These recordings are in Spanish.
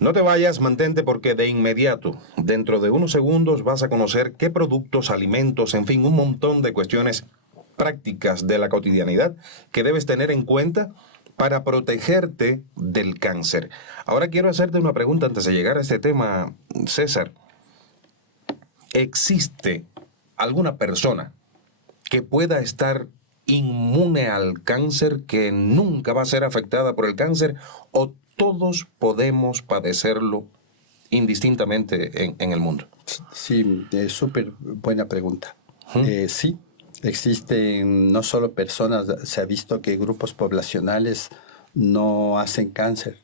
No te vayas, mantente porque de inmediato, dentro de unos segundos, vas a conocer qué productos, alimentos, en fin, un montón de cuestiones prácticas de la cotidianidad que debes tener en cuenta para protegerte del cáncer. Ahora quiero hacerte una pregunta antes de llegar a este tema, César. ¿Existe alguna persona que pueda estar inmune al cáncer, que nunca va a ser afectada por el cáncer, o todos podemos padecerlo indistintamente en el mundo? Sí, es súper buena pregunta. ¿Mm? Sí, existen no solo personas, se ha visto que grupos poblacionales no hacen cáncer.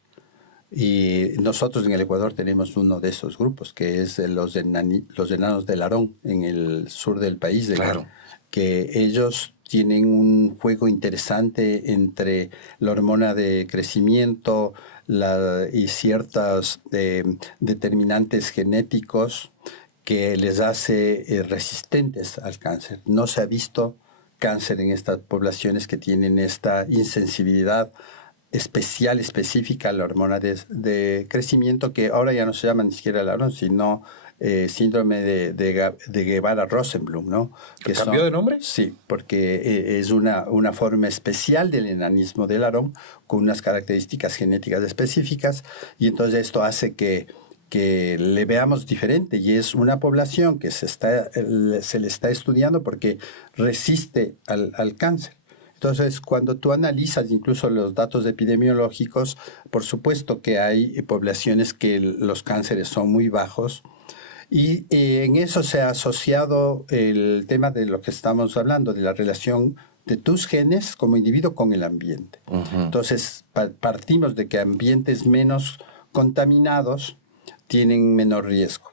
Y nosotros en el Ecuador tenemos uno de esos grupos, que es los enanos del Arón, en el sur del país, Claro. que ellos tienen un juego interesante entre la hormona de crecimiento y ciertos determinantes genéticos que les hace resistentes al cáncer. No se ha visto cáncer en estas poblaciones que tienen esta insensibilidad especial, específica a la hormona de crecimiento, que ahora ya no se llama ni siquiera el Aron, sino síndrome de Guevara-Rosenblum, ¿no? ¿Cambió de nombre? Sí, porque es una forma especial del enanismo del Aron, con unas características genéticas específicas, y entonces esto hace que le veamos diferente, y es una población que se le está estudiando porque resiste al cáncer. Entonces, cuando tú analizas incluso los datos epidemiológicos, por supuesto que hay poblaciones que los cánceres son muy bajos, y en eso se ha asociado el tema de lo que estamos hablando, de la relación de tus genes como individuo con el ambiente. Entonces, partimos de que ambientes menos contaminados tienen menor riesgo.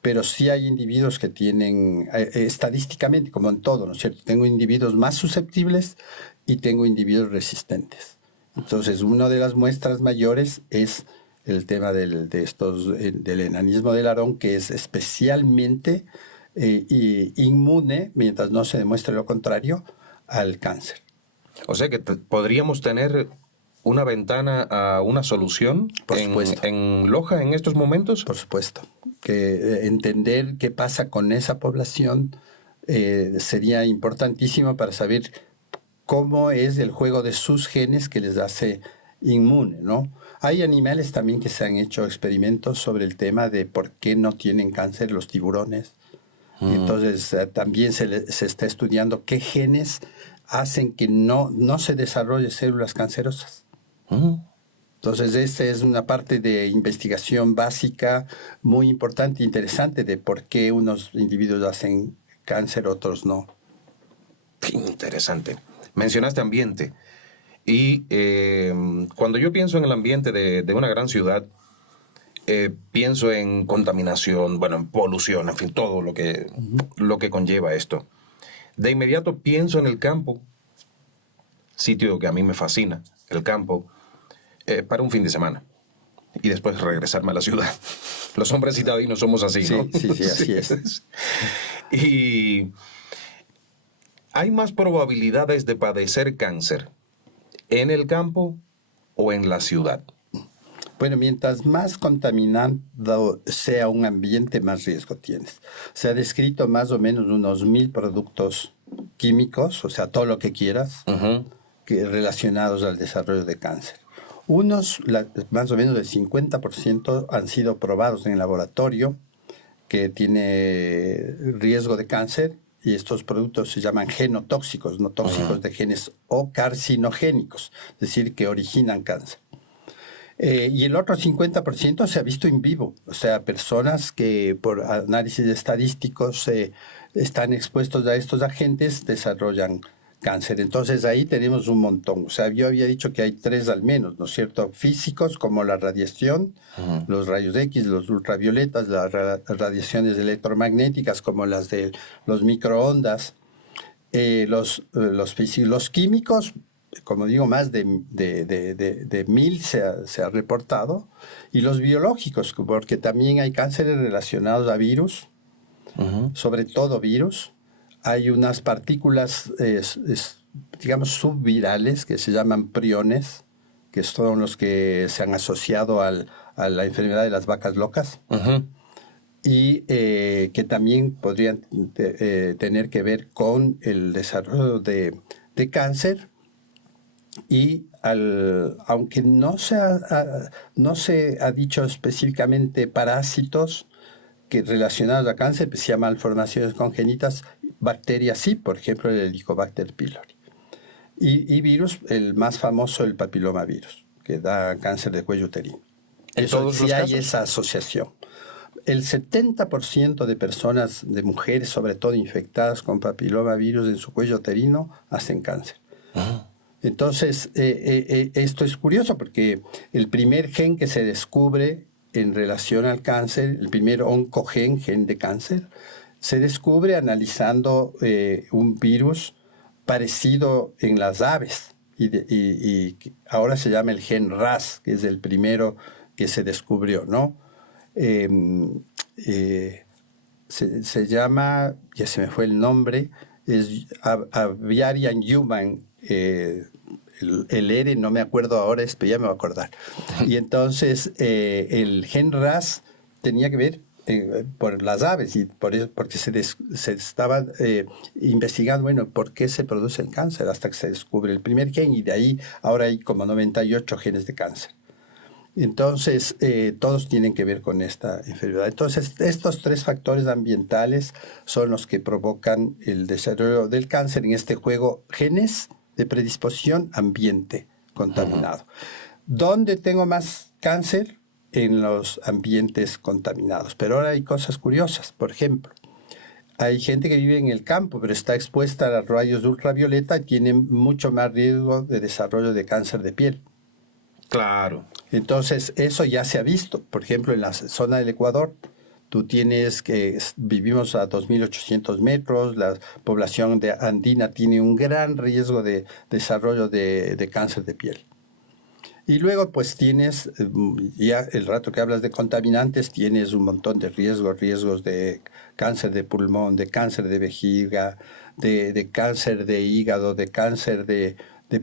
Pero sí hay individuos que tienen, estadísticamente, como en todo, ¿no es cierto? Tengo individuos más susceptibles y tengo individuos resistentes. Entonces, una de las muestras mayores es el tema del enanismo del Aron, que es especialmente inmune, mientras no se demuestre lo contrario, al cáncer. O sea que podríamos tener una ventana a una solución en Loja en estos momentos. Por supuesto. Que entender qué pasa con esa población sería importantísimo para saber cómo es el juego de sus genes que les hace inmune, ¿no? Hay animales también que se han hecho experimentos sobre el tema de por qué no tienen cáncer los tiburones. Y entonces también se está estudiando qué genes hacen que no se desarrollen células cancerosas. Entonces, esta es una parte de investigación básica muy importante e interesante de por qué unos individuos hacen cáncer, otros no. Qué interesante. Mencionaste ambiente. Y cuando yo pienso en el ambiente de una gran ciudad, pienso en contaminación, bueno, en polución, en fin, todo lo que conlleva esto. De inmediato pienso en el campo, sitio que a mí me fascina, el campo, para un fin de semana. Y después regresarme a la ciudad. Los hombres citadinos somos así, ¿no? Sí, así es. Y hay más probabilidades de padecer cáncer en el campo o en la ciudad. Bueno, mientras más contaminado sea un ambiente, más riesgo tienes. Se ha descrito más o menos unos 1000 productos químicos, o sea, todo lo que quieras, relacionados al desarrollo de cáncer. Más o menos el 50% han sido probados en el laboratorio, que tiene riesgo de cáncer, y estos productos se llaman genotóxicos, no tóxicos de genes, o carcinogénicos, es decir, que originan cáncer. Y el otro 50% se ha visto en vivo, o sea, personas que por análisis estadísticos están expuestos a estos agentes desarrollan cáncer. Entonces ahí tenemos un montón. O sea, yo había dicho que hay 3 al menos, ¿no es cierto? Físicos, como la radiación, los rayos X, los ultravioletas, las radiaciones electromagnéticas, como las de los microondas, los químicos, como digo, más de 1000 se ha reportado, y los biológicos, porque también hay cánceres relacionados a virus, sobre todo virus. Hay unas partículas, digamos, subvirales que se llaman priones, que son los que se han asociado al a la enfermedad de las vacas locas. Ujú. Y que también podrían tener que ver con el desarrollo de cáncer. Y aunque no se ha dicho específicamente parásitos que relacionados a cáncer, pues se llaman malformaciones congénitas, bacterias sí, por ejemplo el Helicobacter pylori. Y virus, el más famoso, el papilomavirus, que da cáncer de cuello uterino. ¿En Eso todos sí los hay casos? esa asociación. El 70% de personas, de mujeres sobre todo infectadas con papilomavirus en su cuello uterino, hacen cáncer. Ah. Entonces, esto es curioso porque el primer gen que se descubre en relación al cáncer, el primer oncogen, gen de cáncer, se descubre analizando un virus parecido en las aves. Y ahora se llama el gen RAS, que es el primero que se descubrió, ¿no? Eh, se llama, ya se me fue el nombre, es Aviarian Human, el R no me acuerdo ahora, pero ya me voy a acordar. Y entonces el gen RAS tenía que ver por las aves y por eso, porque se estaba investigando, bueno, por qué se produce el cáncer hasta que se descubre el primer gen y de ahí ahora hay como 98 genes de cáncer. Entonces, todos tienen que ver con esta enfermedad. Entonces, estos tres factores ambientales son los que provocan el desarrollo del cáncer en este juego genes de predisposición ambiente contaminado. ¿Dónde tengo más cáncer? En los ambientes contaminados. Pero ahora hay cosas curiosas. Por ejemplo, hay gente que vive en el campo, pero está expuesta a los rayos ultravioleta y tiene mucho más riesgo de desarrollo de cáncer de piel. Claro. Entonces, eso ya se ha visto. Por ejemplo, en la zona del Ecuador, tú tienes que vivimos a 2.800 metros, la población andina tiene un gran riesgo de desarrollo de cáncer de piel. Y luego, pues tienes, ya el rato que hablas de contaminantes, tienes un montón de riesgos de cáncer de pulmón, de cáncer de vejiga, de cáncer de hígado, de cáncer de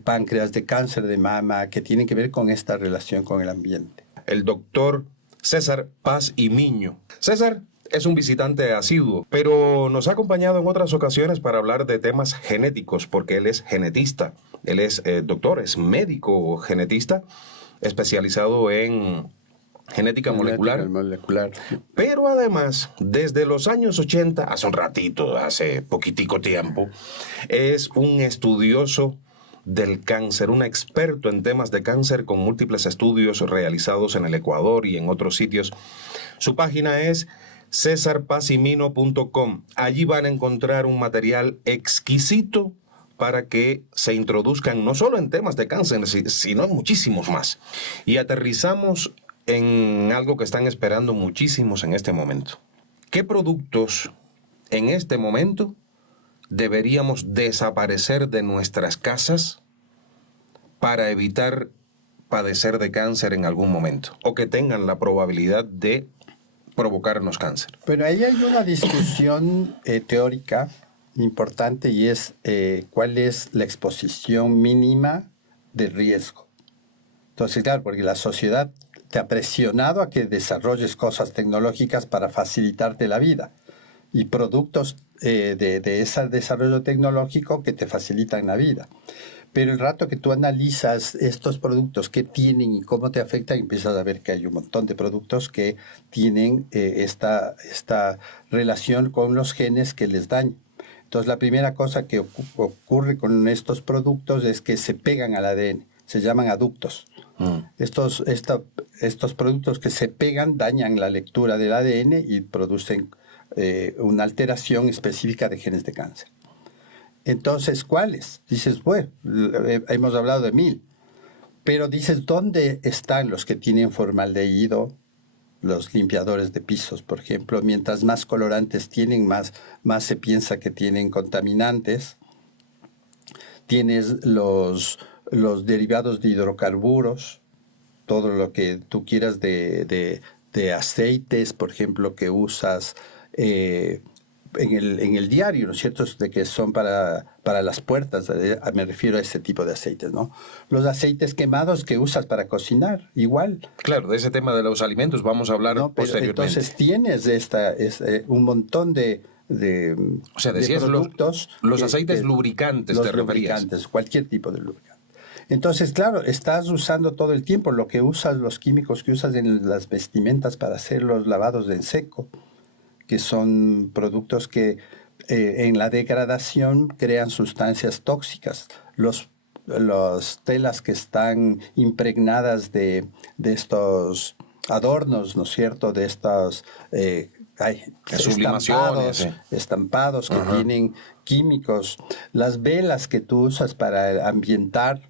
páncreas, de cáncer de mama, que tienen que ver con esta relación con el ambiente. El doctor César Paz y Miño. César es un visitante asiduo, pero nos ha acompañado en otras ocasiones para hablar de temas genéticos, porque él es genetista. Él es doctor, es médico genetista, especializado en genética molecular. Pero además, desde los años 80, hace un ratito, hace poquitico tiempo, es un estudioso del cáncer, un experto en temas de cáncer con múltiples estudios realizados en el Ecuador y en otros sitios. Su página es cesarpazimino.com. Allí van a encontrar un material exquisito para que se introduzcan no solo en temas de cáncer, sino en muchísimos más. Y aterrizamos en algo que están esperando muchísimos en este momento. ¿Qué productos en este momento deberíamos desaparecer de nuestras casas para evitar padecer de cáncer en algún momento o que tengan la probabilidad de provocarnos cáncer? Pero ahí hay una discusión teórica importante y es cuál es la exposición mínima de riesgo. Entonces, claro, porque la sociedad te ha presionado a que desarrolles cosas tecnológicas para facilitarte la vida y productos de ese desarrollo tecnológico que te facilitan la vida. Pero el rato que tú analizas estos productos, qué tienen y cómo te afectan, empiezas a ver que hay un montón de productos que tienen esta relación con los genes que les dañan. Entonces, la primera cosa que ocurre con estos productos es que se pegan al ADN, se llaman aductos. Estos productos que se pegan dañan la lectura del ADN y producen una alteración específica de genes de cáncer. Entonces, ¿cuáles? Dices, bueno, hemos hablado de 1000, pero dices, ¿dónde están los que tienen formaldehído? Los limpiadores de pisos, por ejemplo, mientras más colorantes tienen, más se piensa que tienen contaminantes. Tienes los derivados de hidrocarburos, todo lo que tú quieras de aceites, por ejemplo, que usas en el diario, ¿no es cierto?, de que son para las puertas, me refiero a este tipo de aceites, ¿no? Los aceites quemados que usas para cocinar, igual. Claro, de ese tema de los alimentos vamos a hablar No, pero posteriormente. entonces tienes un montón de O sea, decías productos. los aceites lubricantes, los te referías. lubricantes, cualquier tipo de lubricante. Entonces, claro, estás usando todo el tiempo lo que usas, los químicos que usas en las vestimentas para hacer los lavados en seco, que son productos que en la degradación crean sustancias tóxicas. Los telas que están impregnadas de estos adornos, ¿no es cierto?, de estos sublimaciones, estampados que tienen químicos. Las velas que tú usas para ambientar,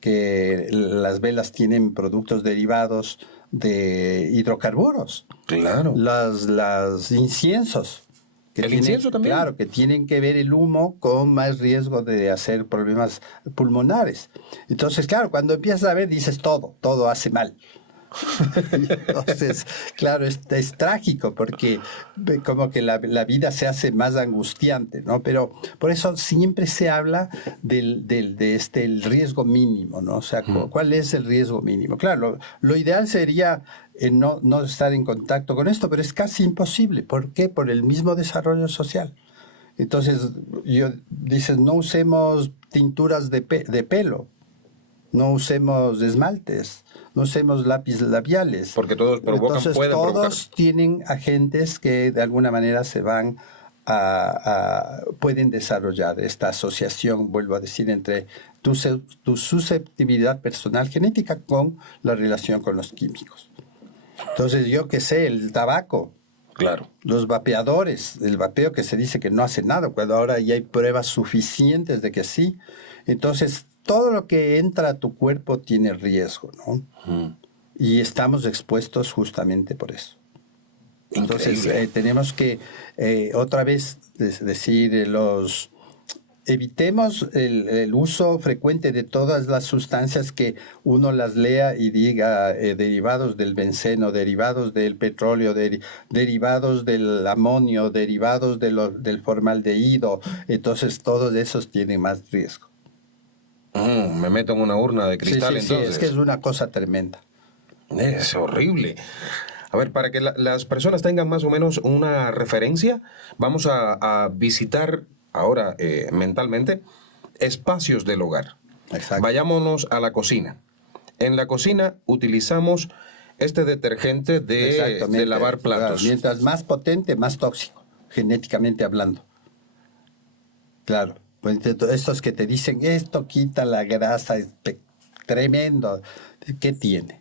que las velas tienen productos derivados de hidrocarburos. Claro. Los inciensos. ¿Incienso también? Claro, que tienen que ver el humo con más riesgo de hacer problemas pulmonares. Entonces, claro, cuando empiezas a ver, dices todo hace mal. Entonces, claro, es trágico porque como que la vida se hace más angustiante, ¿no? Pero por eso siempre se habla el riesgo mínimo, ¿no? O sea, ¿cuál es el riesgo mínimo? Claro, lo ideal sería no estar en contacto con esto, pero es casi imposible. ¿Por qué? Por el mismo desarrollo social. Entonces, dices, no usemos tinturas de pelo, no usemos esmaltes, no usemos lápiz labiales. Porque todos provocan, Entonces, todos tienen agentes que de alguna manera se van pueden desarrollar esta asociación, vuelvo a decir, entre tu susceptibilidad personal genética con la relación con los químicos. Entonces, yo qué sé, el tabaco. Claro. Los vapeadores, el vapeo que se dice que no hace nada, cuando ahora ya hay pruebas suficientes de que sí. Entonces, todo lo que entra a tu cuerpo tiene riesgo, ¿no? Y estamos expuestos justamente por eso. Entonces, tenemos que, otra vez, decir, evitemos el uso frecuente de todas las sustancias que uno las lea y diga derivados del benceno, derivados del petróleo, derivados del amonio, derivados del formaldehído. Entonces, todos esos tienen más riesgo. Me meto en una urna de cristal, entonces. Sí, es que es una cosa tremenda. Es horrible. A ver, para que las personas tengan más o menos una referencia, vamos a visitar ahora mentalmente espacios del hogar. Exacto. Vayámonos a la cocina. En la cocina utilizamos este detergente de lavar platos. Mientras más potente, más tóxico, genéticamente hablando. Claro. Estos que te dicen, esto quita la grasa, es tremendo. ¿Qué tiene?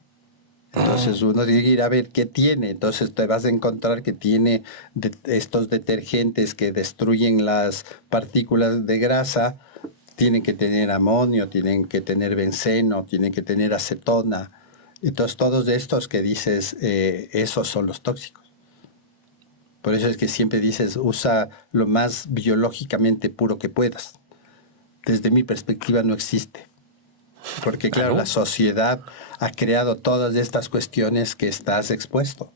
Entonces uno tiene que ir a ver qué tiene. Entonces te vas a encontrar que tiene estos detergentes que destruyen las partículas de grasa. Tienen que tener amonio, tienen que tener benceno, tienen que tener acetona. Entonces todos estos que dices, esos son los tóxicos. Por eso es que siempre dices, usa lo más biológicamente puro que puedas. Desde mi perspectiva no existe. Porque claro, la sociedad ha creado todas estas cuestiones que estás expuesto.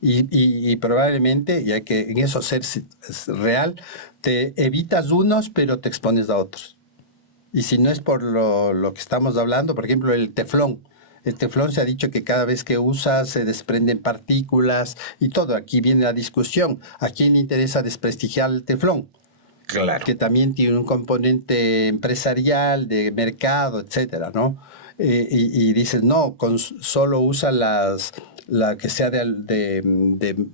Y probablemente, ya que en eso ser real, te evitas unos, pero te expones a otros. Y si no es por lo que estamos hablando, por ejemplo, el teflón. El teflón se ha dicho que cada vez que usas se desprenden partículas y todo. Aquí viene la discusión. ¿A quién le interesa desprestigiar el teflón? Claro. Que también tiene un componente empresarial, de mercado, etcétera, ¿no? Y dices, no, solo usa la que sea de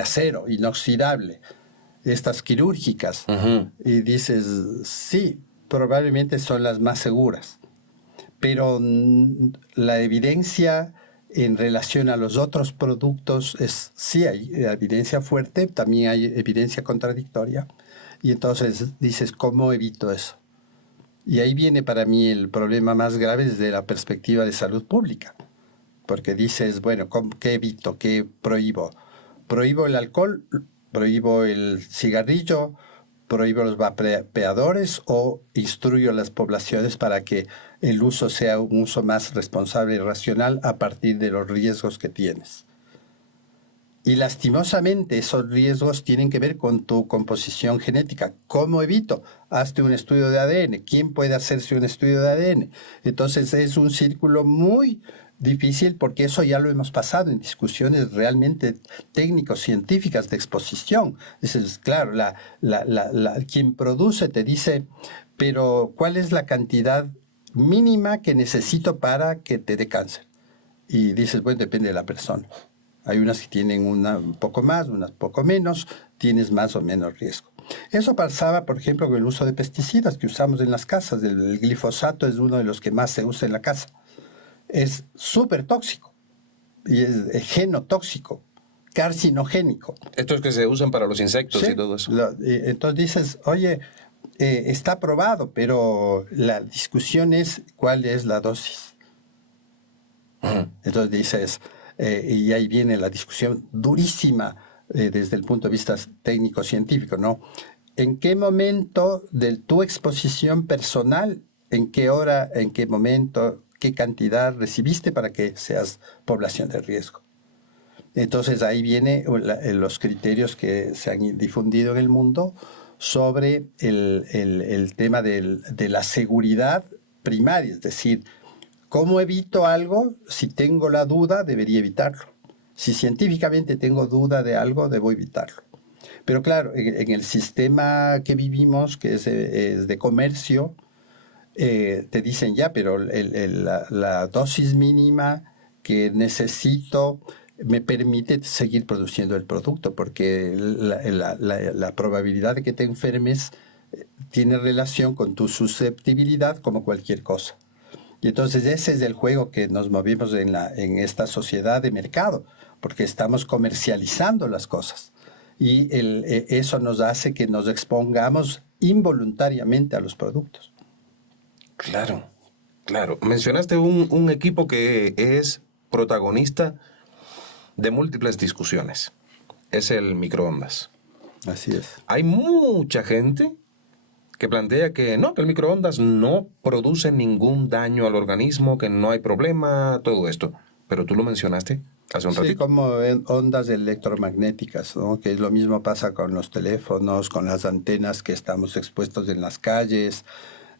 acero, inoxidable, estas quirúrgicas. Y dices, sí, probablemente son las más seguras. Pero la evidencia en relación a los otros productos sí hay evidencia fuerte, también hay evidencia contradictoria. Y entonces dices, ¿cómo evito eso? Y ahí viene para mí el problema más grave desde la perspectiva de salud pública. Porque dices, bueno, ¿qué evito? ¿Qué prohíbo? Prohíbo el alcohol, prohíbo el cigarrillo, prohíbo los vapeadores o instruyo a las poblaciones para que el uso sea un uso más responsable y racional a partir de los riesgos que tienes. Y lastimosamente esos riesgos tienen que ver con tu composición genética. ¿Cómo evito? Hazte un estudio de ADN. ¿Quién puede hacerse un estudio de ADN? Entonces es un círculo muy difícil porque eso ya lo hemos pasado en discusiones realmente técnico-científicas de exposición. Dices, claro, quien produce te dice, pero ¿cuál es la cantidad mínima que necesito para que te dé cáncer? Y dices, bueno, depende de la persona. Hay unas que tienen un poco más, unas poco menos, tienes más o menos riesgo. Eso pasaba, por ejemplo, con el uso de pesticidas que usamos en las casas. El glifosato es uno de los que más se usa en la casa. Es súper tóxico y es genotóxico, carcinogénico. Estos que se usan para los insectos, ¿Sí? y todo eso. Entonces dices, oye, está probado, pero la discusión es cuál es la dosis. Entonces dices, y ahí viene la discusión durísima desde el punto de vista técnico-científico, ¿no? ¿En qué momento de tu exposición personal, en qué hora, en qué momento, qué cantidad recibiste para que seas población de riesgo? Entonces ahí vienen los criterios que se han difundido en el mundo sobre el tema de la seguridad primaria, es decir, ¿cómo evito algo? Si tengo la duda, debería evitarlo. Si científicamente tengo duda de algo, debo evitarlo. Pero claro, en el sistema que vivimos, que es de comercio, te dicen ya, pero la dosis mínima que necesito me permite seguir produciendo el producto, porque la probabilidad de que te enfermes tiene relación con tu susceptibilidad como cualquier cosa. Y entonces ese es el juego que nos movimos en esta sociedad de mercado, porque estamos comercializando las cosas. Y eso nos hace que nos expongamos involuntariamente a los productos. Claro, claro. Mencionaste un equipo que es protagonista de múltiples discusiones. Es el microondas. Así es. Hay mucha gente que plantea que no, que el microondas no produce ningún daño al organismo, que no hay problema, todo esto. Pero tú lo mencionaste hace un Sí, ratito. como ondas electromagnéticas, ¿no? Que lo mismo pasa con los teléfonos, con las antenas que estamos expuestos en las calles.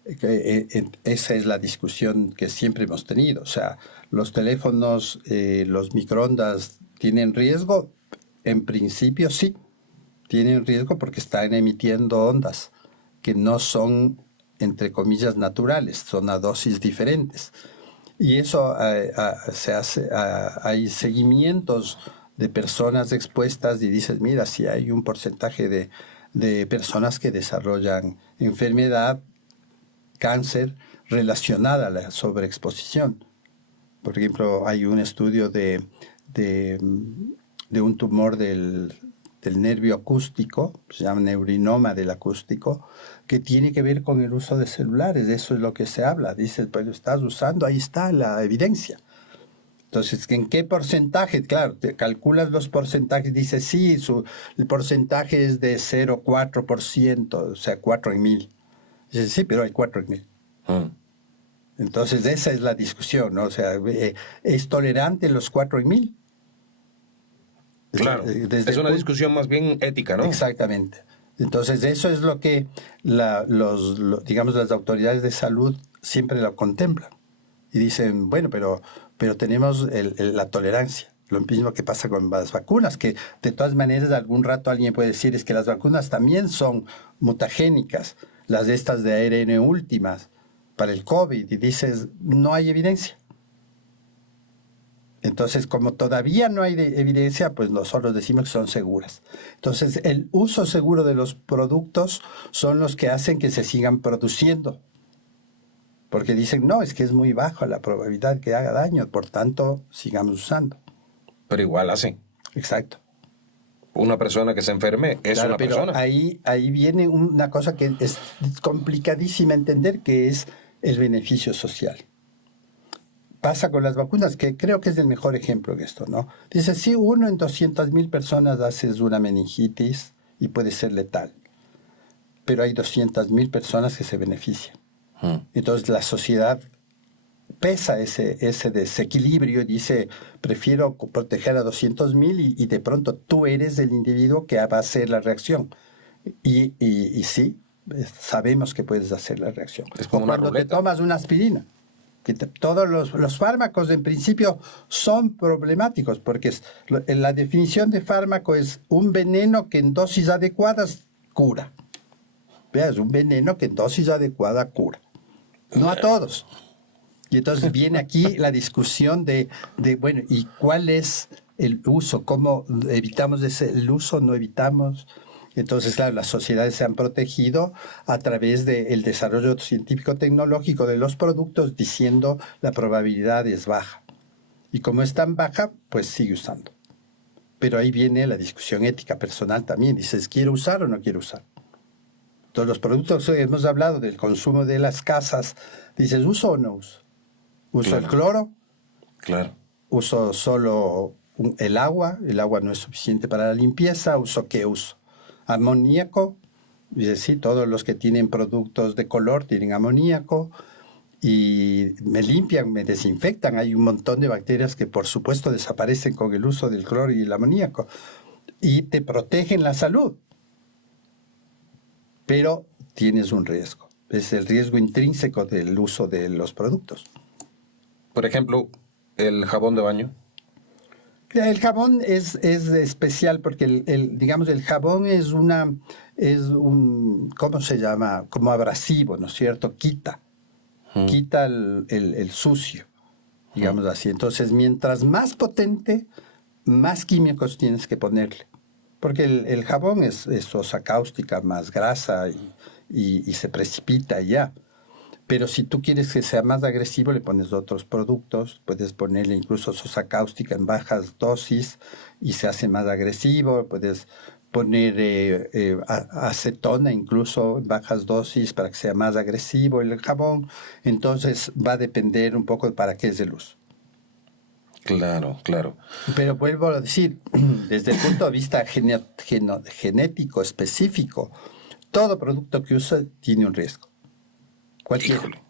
Esa es la discusión que siempre hemos tenido. O sea, los teléfonos, los microondas, ¿tienen riesgo? En principio sí, tienen riesgo porque están emitiendo ondas que no son, entre comillas, naturales, son a dosis diferentes. Y eso se hace, hay seguimientos de personas expuestas y dices, mira, si hay un porcentaje de personas que desarrollan enfermedad, cáncer, relacionada a la sobreexposición. Por ejemplo, hay un estudio de un tumor del nervio acústico, se llama neurinoma del acústico, que tiene que ver con el uso de celulares. Eso es lo que se habla. Dices, pero estás usando, ahí está la evidencia. Entonces, ¿en qué porcentaje? Claro, te calculas los porcentajes, dices, sí, el porcentaje es de 0,4%, o sea, 4 en 1000. Dices, sí, pero hay 4 en 1000. Entonces, esa es la discusión, ¿no? O sea, ¿es tolerante los 4 en 1000? Claro, es una discusión más bien ética, ¿no? Exactamente. Entonces, eso es lo que digamos, las autoridades de salud siempre lo contemplan. Y dicen, bueno, pero tenemos la tolerancia. Lo mismo que pasa con las vacunas, que de todas maneras algún rato alguien puede decir es que las vacunas también son mutagénicas, las de estas de ARN últimas para el COVID, y dices, no hay evidencia. Entonces, como todavía no hay evidencia, pues nosotros decimos que son seguras. Entonces, el uso seguro de los productos son los que hacen que se sigan produciendo. Porque dicen, no, es que es muy baja la probabilidad que haga daño, por tanto, sigamos usando. Pero igual así. Exacto. Una persona que se enferme es Claro, una pero persona. ahí viene una cosa que es complicadísima entender, que es el beneficio social. Pasa con las vacunas, que creo que es el mejor ejemplo de esto, ¿no? Dice, sí, 1 en 200,000 personas haces una meningitis y puede ser letal, pero hay 200,000 personas que se benefician. Entonces la sociedad pesa ese desequilibrio y dice, prefiero proteger a 200.000 y de pronto tú eres el individuo que va a hacer la reacción. Y sí, sabemos que puedes hacer la reacción. Es como o una cuando ruleta. te tomas una aspirina. Todos los fármacos en principio son problemáticos porque la definición de fármaco es un veneno que en dosis adecuadas cura. Veas, un veneno que en dosis adecuada cura. No a todos. Y entonces viene aquí la discusión de bueno, ¿y cuál es el uso? ¿Cómo evitamos el uso? ¿No evitamos? Entonces, claro, las sociedades se han protegido a través del desarrollo científico-tecnológico de los productos diciendo la probabilidad es baja. Y como es tan baja, pues sigue usando. Pero ahí viene la discusión ética personal también. Dices, ¿quiero usar o no quiero usar? Entonces, los productos, hemos hablado del consumo de las casas. Dices, ¿uso o no uso? ¿Uso Claro. el cloro? Claro. ¿Uso solo el agua? El agua no es suficiente para la limpieza. ¿Uso qué uso? Amoníaco, dice, sí, todos los que tienen productos de color tienen amoníaco y me limpian, me desinfectan. Hay un montón de bacterias que por supuesto desaparecen con el uso del cloro y el amoníaco y te protegen la salud, pero tienes un riesgo. Es el riesgo intrínseco del uso de los productos. Por ejemplo, el jabón de baño. El jabón es especial porque digamos, el jabón es un, ¿cómo se llama? Como abrasivo, ¿no es cierto? Quita el sucio, digamos así. Entonces, mientras más potente, más químicos tienes que ponerle. Porque el jabón es sosa cáustica más grasa y se precipita ya. Pero si tú quieres que sea más agresivo, le pones otros productos, puedes ponerle incluso sosa cáustica en bajas dosis y se hace más agresivo, puedes poner acetona incluso en bajas dosis para que sea más agresivo el jabón. Entonces va a depender un poco de para qué es el uso. Claro, claro. Pero vuelvo a decir, desde el punto de vista genético específico, todo producto que usa tiene un riesgo. Cualquier. Híjole.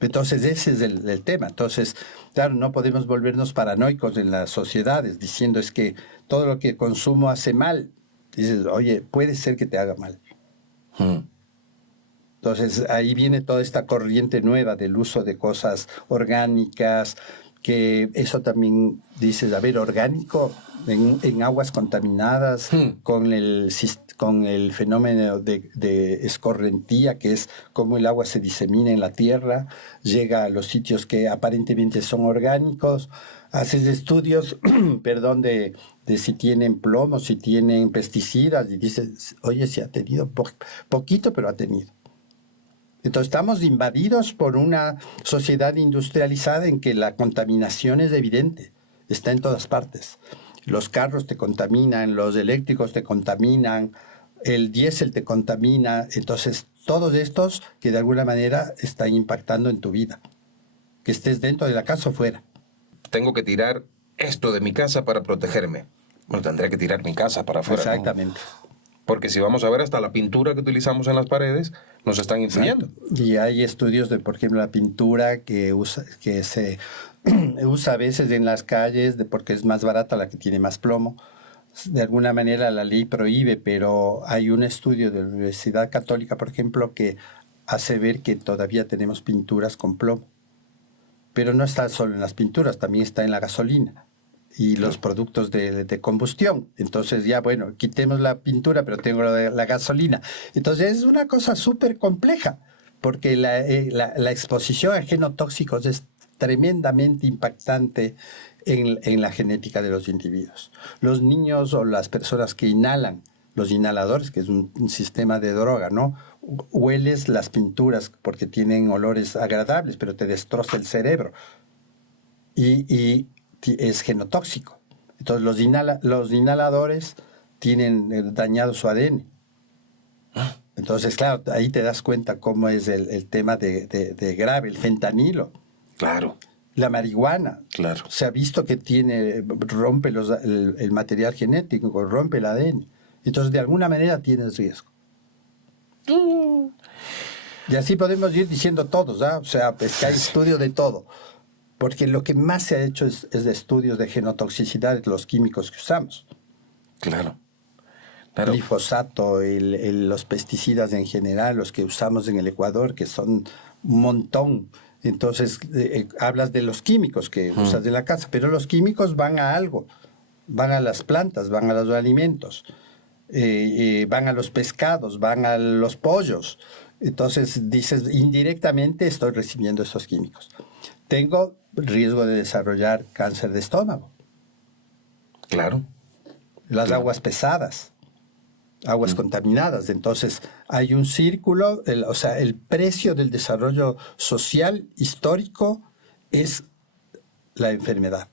Entonces ese es el tema. Entonces, claro, no podemos volvernos paranoicos en las sociedades diciendo es que todo lo que consumo hace mal. Dices, oye, puede ser que te haga mal. Entonces ahí viene toda esta corriente nueva del uso de cosas orgánicas, que eso también dices, a ver, orgánico en aguas contaminadas, con el fenómeno de escorrentía, que es cómo el agua se disemina en la tierra, llega a los sitios que aparentemente son orgánicos, haces estudios, perdón, de si tienen plomo, si tienen pesticidas, y dices, oye, si ha tenido poquito, pero ha tenido. Entonces estamos invadidos por una sociedad industrializada en que la contaminación es evidente, está en todas partes. Los carros te contaminan, los eléctricos te contaminan, el diésel te contamina. Entonces todos estos que de alguna manera están impactando en tu vida, que estés dentro de la casa o fuera. Tengo que tirar esto de mi casa para protegerme. Bueno, tendré que tirar mi casa para afuera. Exactamente. ¿No? Porque si vamos a ver, hasta la pintura que utilizamos en las paredes nos están influyendo. Y hay estudios de, por ejemplo, la pintura que se usa a veces en las calles porque es más barata la que tiene más plomo. De alguna manera la ley prohíbe, pero hay un estudio de la Universidad Católica, por ejemplo, que hace ver que todavía tenemos pinturas con plomo. Pero no está solo en las pinturas, también está en la gasolina y los productos de combustión. Entonces ya, bueno, quitemos la pintura, pero tengo la gasolina. Entonces es una cosa súper compleja, porque la exposición a genotóxicos es tremendamente impactante en la genética de los individuos. Los niños o las personas que inhalan, los inhaladores, que es un sistema de droga, ¿no? Hueles las pinturas porque tienen olores agradables, pero te destroza el cerebro. Y es genotóxico. Entonces los inhaladores tienen dañado su ADN. Entonces, claro, ahí te das cuenta cómo es el tema de grave, el fentanilo. Claro. La marihuana. Claro. Se ha visto que rompe el material genético, rompe el ADN. Entonces, de alguna manera tienes riesgo. Y así podemos ir diciendo todos, ¿ah? O sea, pues que hay estudio de todo. Porque lo que más se ha hecho es de estudios de genotoxicidad de los químicos que usamos. Claro, claro. Glifosato, los pesticidas en general, los que usamos en el Ecuador, que son un montón. Entonces, hablas de los químicos que usas en la casa, pero los químicos van a algo, van a las plantas, van a los alimentos, van a los pescados, van a los pollos. Entonces, dices, indirectamente estoy recibiendo estos químicos. Tengo riesgo de desarrollar cáncer de estómago. Claro. Las Claro. aguas pesadas, aguas contaminadas. Entonces, hay un círculo, o sea, el precio del desarrollo social histórico es la enfermedad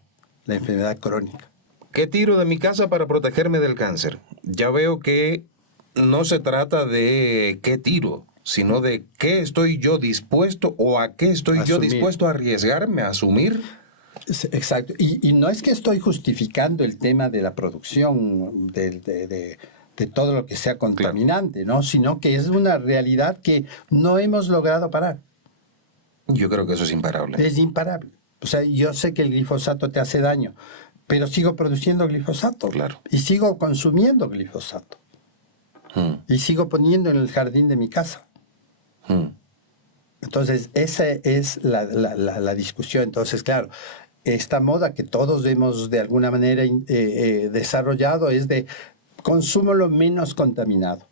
crónica. ¿Qué tiro de mi casa para protegerme del cáncer? Ya veo que no se trata de qué tiro, sino de qué estoy yo dispuesto o a qué estoy yo Asumir. dispuesto a arriesgarme, a asumir. Exacto. Y no es que estoy justificando el tema de la producción de todo lo que sea contaminante, ¿no? Sino que es una realidad que no hemos logrado parar. Yo creo que eso es imparable. Es imparable. O sea, yo sé que el glifosato te hace daño, pero sigo produciendo glifosato. Claro. Y sigo consumiendo glifosato. Y sigo poniendo en el jardín de mi casa. Entonces, esa es la discusión. Entonces, claro, esta moda que todos hemos de alguna manera desarrollado es de consumo lo menos contaminado,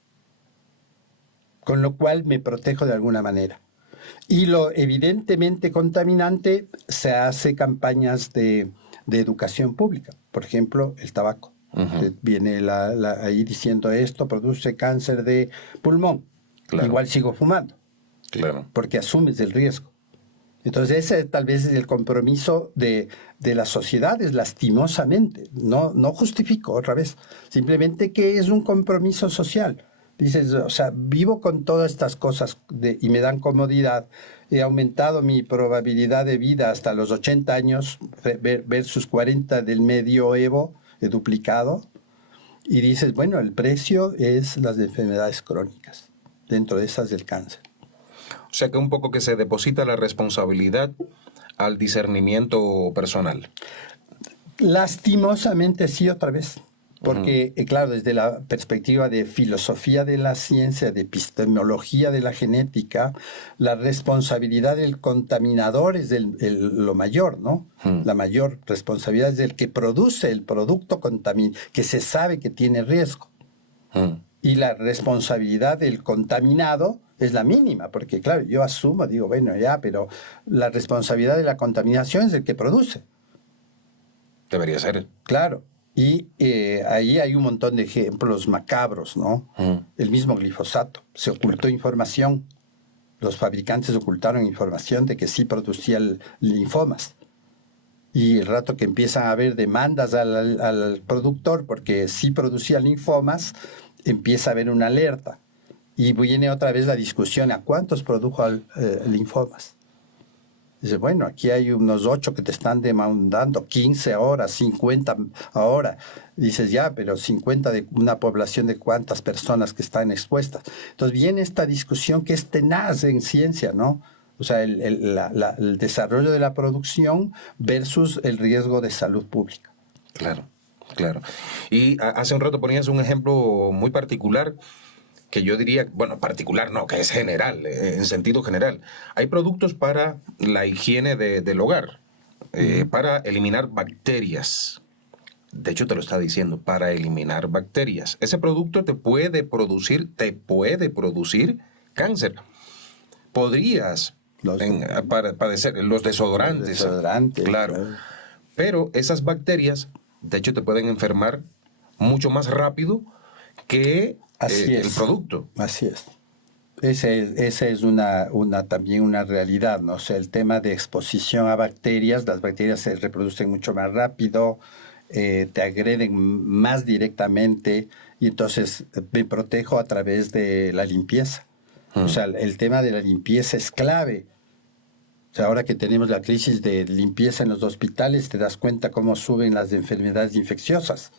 con lo cual me protejo de alguna manera. Y lo evidentemente contaminante, se hace campañas de educación pública. Por ejemplo, el tabaco. Viene ahí diciendo esto produce cáncer de pulmón. Claro. Igual sigo fumando. Claro. Porque asumes el riesgo. Entonces ese tal vez es el compromiso de las sociedades, lastimosamente. No justifico otra vez. Simplemente que es un compromiso social. Dices, o sea, vivo con todas estas cosas y me dan comodidad. He aumentado mi probabilidad de vida hasta los 80 años versus 40 del medioevo, he duplicado. Y dices, bueno, el precio es las enfermedades crónicas, dentro de esas del cáncer. O sea que un poco que se deposita la responsabilidad al discernimiento personal. Lastimosamente sí, otra vez. Porque, claro, desde la perspectiva de filosofía de la ciencia, de epistemología de la genética, la responsabilidad del contaminador es lo mayor, ¿no? La mayor responsabilidad es del que produce el producto que se sabe que tiene riesgo. Y la responsabilidad del contaminado es la mínima, porque, claro, yo asumo, digo, bueno, ya, pero la responsabilidad de la contaminación es del que produce. Debería ser. Claro. Y ahí hay un montón de ejemplos macabros, ¿no? El mismo glifosato. Se ocultó información. Los fabricantes ocultaron información de que sí producía linfomas. Y el rato que empiezan a haber demandas al productor porque sí producía linfomas, empieza a haber una alerta. Y viene otra vez la discusión, ¿a cuántos produjo linfomas? Dice, bueno, aquí hay unos 8 que te están demandando, 15 ahora, 50 ahora. Dices, ya, pero 50 de una población de cuántas personas que están expuestas. Entonces viene esta discusión que es tenaz en ciencia, ¿no? O sea, el desarrollo de la producción versus el riesgo de salud pública. Claro, claro. Y hace un rato ponías un ejemplo muy particular que yo diría, bueno, particular no, que es general, en sentido general. Hay productos para la higiene del hogar, para eliminar bacterias. De hecho, te lo está diciendo, para eliminar bacterias. Ese producto te puede producir cáncer. Podrías padecer los desodorantes. Los desodorantes, claro. Pero esas bacterias, de hecho, te pueden enfermar mucho más rápido que el producto. Así es. Esa es también una realidad, ¿no? O sea, el tema de exposición a bacterias, las bacterias se reproducen mucho más rápido, te agreden más directamente y entonces me protejo a través de la limpieza. O sea, el tema de la limpieza es clave. O sea, ahora que tenemos la crisis de limpieza en los hospitales, te das cuenta cómo suben las enfermedades infecciosas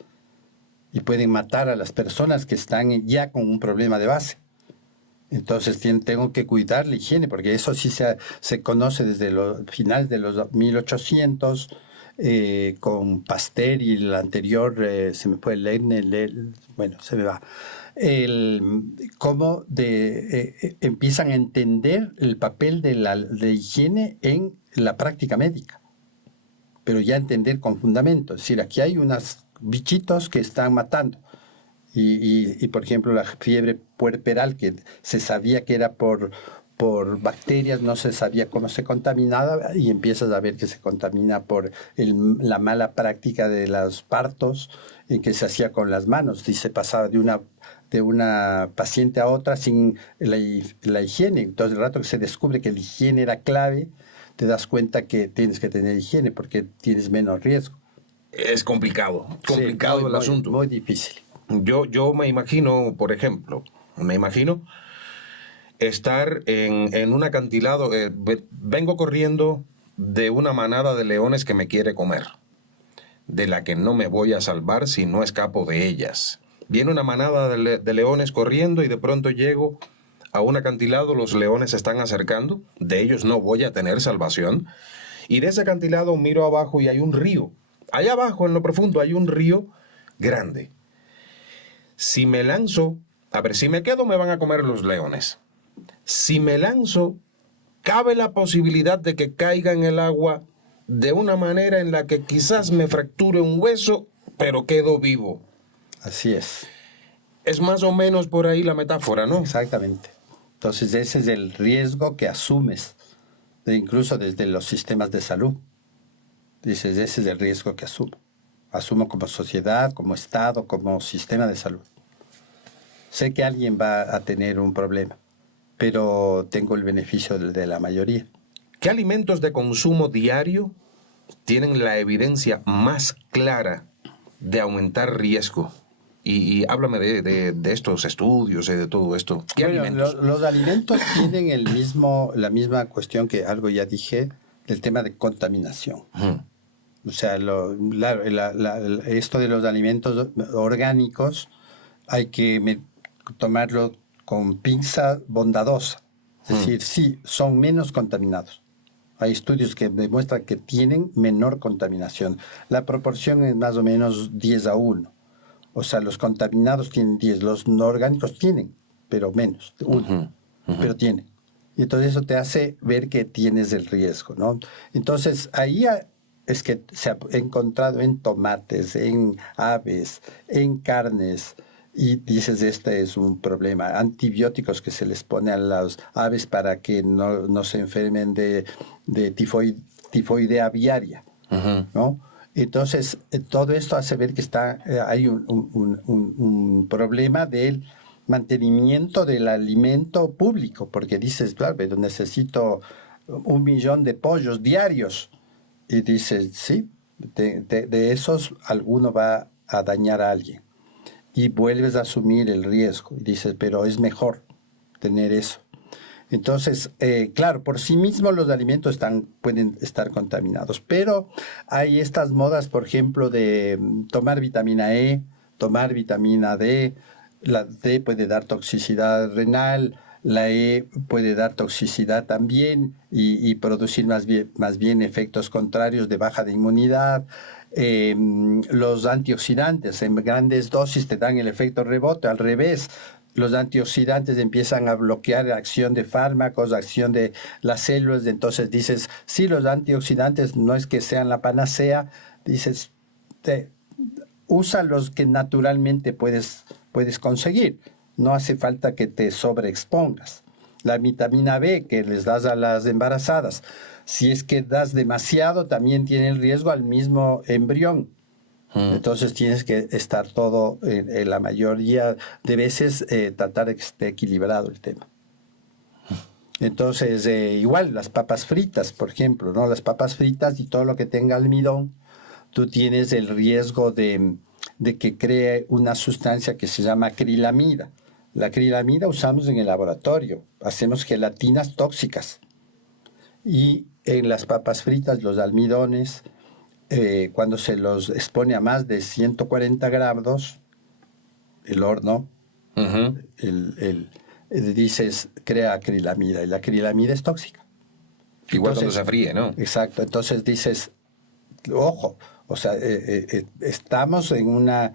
y pueden matar a las personas que están ya con un problema de base. Entonces tengo que cuidar la higiene, porque eso sí se conoce desde los finales de los 1800, con Pasteur y el anterior, se me fue bueno, se me va. Cómo empiezan a entender el papel de higiene en la práctica médica, pero ya entender con fundamento. Es decir, aquí hay unos bichitos que están matando. Por ejemplo, la fiebre puerperal, que se sabía que era por bacterias, no se sabía cómo se contaminaba, y empiezas a ver que se contamina por la mala práctica de los partos, en que se hacía con las manos, y se pasaba de una paciente a otra sin la higiene. Entonces, el rato que se descubre que la higiene era clave, te das cuenta que tienes que tener higiene porque tienes menos riesgo. Es complicado Sí, el asunto. Muy difícil. Yo me imagino, por ejemplo, estar en un acantilado, vengo corriendo de una manada de leones que me quiere comer, de la que no me voy a salvar si no escapo de ellas. Viene una manada de leones corriendo y de pronto llego a un acantilado, los leones se están acercando, de ellos no voy a tener salvación, y de ese acantilado miro abajo y hay un río. Allá abajo, en lo profundo, hay un río grande. Si me lanzo, a ver, si me quedo me van a comer los leones. Si me lanzo, cabe la posibilidad de que caiga en el agua de una manera en la que quizás me fracture un hueso, pero quedo vivo. Así es. Es más o menos por ahí la metáfora, ¿no? Exactamente. Entonces ese es el riesgo que asumes, incluso desde los sistemas de salud. Dices, ese es el riesgo que asumo. Asumo como sociedad, como Estado, como sistema de salud. Sé que alguien va a tener un problema, pero tengo el beneficio de la mayoría. ¿Qué alimentos de consumo diario tienen la evidencia más clara de aumentar riesgo? Y háblame de estos estudios y de todo esto. ¿Qué alimentos? Los alimentos tienen la misma cuestión que algo ya dije, del tema de contaminación. O sea, esto de los alimentos orgánicos hay que tomarlo con pinza bondadosa. Es decir, sí, son menos contaminados. Hay estudios que demuestran que tienen menor contaminación. La proporción es más o menos 10-1. O sea, los contaminados tienen 10, los no orgánicos tienen, pero menos, 1, pero tienen. Y entonces eso te hace ver que tienes el riesgo, ¿no? Entonces, ahí es que se ha encontrado en tomates, en aves, en carnes, y dices, este es un problema. Antibióticos que se les pone a las aves para que no se enfermen de tifoidea aviaria, ¿no? Entonces, todo esto hace ver que hay un problema del mantenimiento del alimento público, porque dices, claro, pero necesito 1 millón de pollos diarios. Y dices, sí, de esos alguno va a dañar a alguien. Y vuelves a asumir el riesgo. Y dices, pero es mejor tener eso. Entonces, claro, por sí mismos los alimentos pueden estar contaminados, pero hay estas modas, por ejemplo, de tomar vitamina E, tomar vitamina D. La D puede dar toxicidad renal, la E puede dar toxicidad también y producir más bien efectos contrarios de baja de inmunidad. Los antioxidantes en grandes dosis te dan el efecto rebote, al revés. Los antioxidantes empiezan a bloquear la acción de fármacos, la acción de las células. Entonces dices, sí, los antioxidantes no es que sean la panacea. Dices, usa los que naturalmente puedes conseguir. No hace falta que te sobreexpongas. La vitamina B que les das a las embarazadas, si es que das demasiado, también tiene el riesgo al mismo embrión. Entonces tienes que estar todo, en la mayoría de veces, tratar de que esté equilibrado el tema. Entonces, igual las papas fritas, por ejemplo, ¿no? Las papas fritas y todo lo que tenga almidón, tú tienes el riesgo de que cree una sustancia que se llama acrilamida. La acrilamida usamos en el laboratorio, hacemos gelatinas tóxicas. Y en las papas fritas, los almidones, cuando se los expone a más de 140 grados, el horno, dices, crea acrilamida, y la acrilamida es tóxica. Igual Entonces, cuando se fríe, ¿no? Exacto, entonces dices, ojo, o sea, estamos en una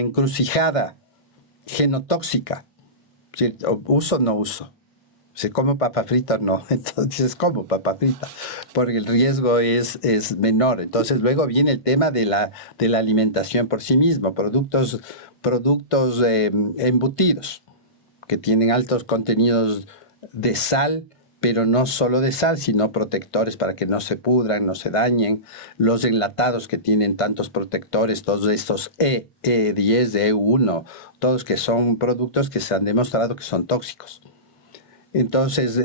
encrucijada genotóxica. ¿Sí? ¿Uso o no uso? Si como papa frita, no. Entonces dices, como papa frita, porque el riesgo es menor. Entonces luego viene el tema de la alimentación por sí mismo, productos embutidos, que tienen altos contenidos de sal, pero no solo de sal, sino protectores para que no se pudran, no se dañen. Los enlatados que tienen tantos protectores, todos estos E10, E1, todos que son productos que se han demostrado que son tóxicos. Entonces,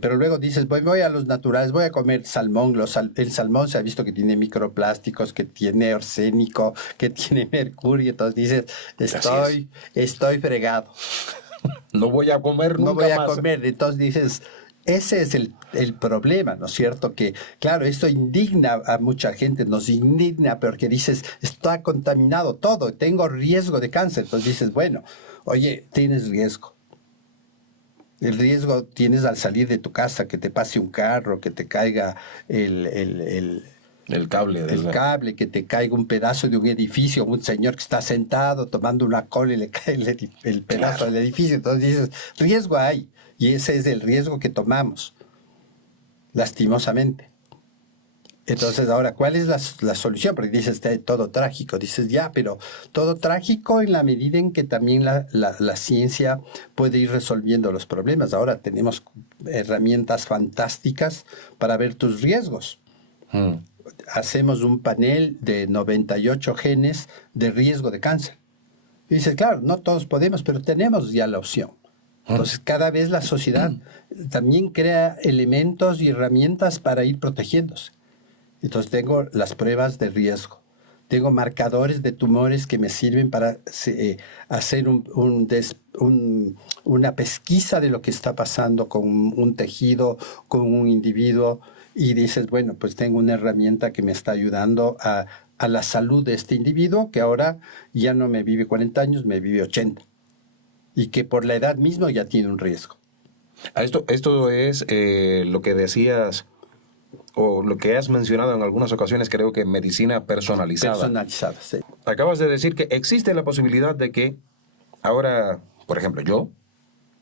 pero luego dices, voy a los naturales, voy a comer salmón. El salmón se ha visto que tiene microplásticos, que tiene arsénico, que tiene mercurio. Entonces dices, estoy fregado. No voy a comer nunca No voy a más. comer. Entonces dices, ese es el problema, ¿no es cierto? Que, claro, esto indigna a mucha gente, nos indigna, porque dices, está contaminado todo, tengo riesgo de cáncer. Entonces dices, bueno, oye, tienes riesgo. El riesgo tienes al salir de tu casa, que te pase un carro, que te caiga el cable, que te caiga un pedazo de un edificio, un señor que está sentado tomando una cola y le cae el pedazo del edificio. Entonces dices, riesgo hay, y ese es el riesgo que tomamos, lastimosamente. Entonces, ahora, ¿cuál es la solución? Porque dices, todo trágico. Dices, ya, pero todo trágico en la medida en que también la ciencia puede ir resolviendo los problemas. Ahora tenemos herramientas fantásticas para ver tus riesgos. Hacemos un panel de 98 genes de riesgo de cáncer. Y dices, claro, no todos podemos, pero tenemos ya la opción. Entonces, cada vez la sociedad también crea elementos y herramientas para ir protegiéndose. Entonces tengo las pruebas de riesgo, tengo marcadores de tumores que me sirven para hacer una pesquisa de lo que está pasando con un tejido, con un individuo, y dices, bueno, pues tengo una herramienta que me está ayudando a la salud de este individuo, que ahora ya no me vive 40 años, me vive 80, y que por la edad misma ya tiene un riesgo. Esto es lo que decías, o lo que has mencionado en algunas ocasiones, creo que medicina personalizada. Personalizada, sí. Acabas de decir que existe la posibilidad de que ahora, por ejemplo, yo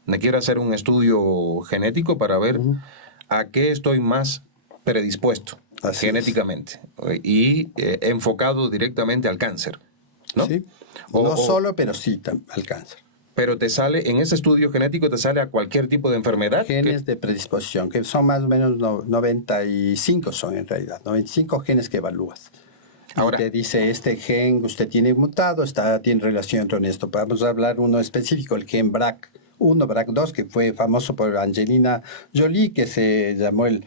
me quiera hacer un estudio genético para ver a qué estoy más predispuesto genéticamente y enfocado directamente al cáncer, ¿no? Sí. No solo, pero sí al cáncer. Pero te sale, en ese estudio genético te sale a cualquier tipo de enfermedad. Genes de predisposición, que son más o menos 95 son en realidad, 95 genes que evalúas. Ahora, y te dice, este gen usted tiene mutado, tiene relación con esto. Vamos a hablar uno específico, el gen BRCA1, BRCA2, que fue famoso por Angelina Jolie, que se llamó el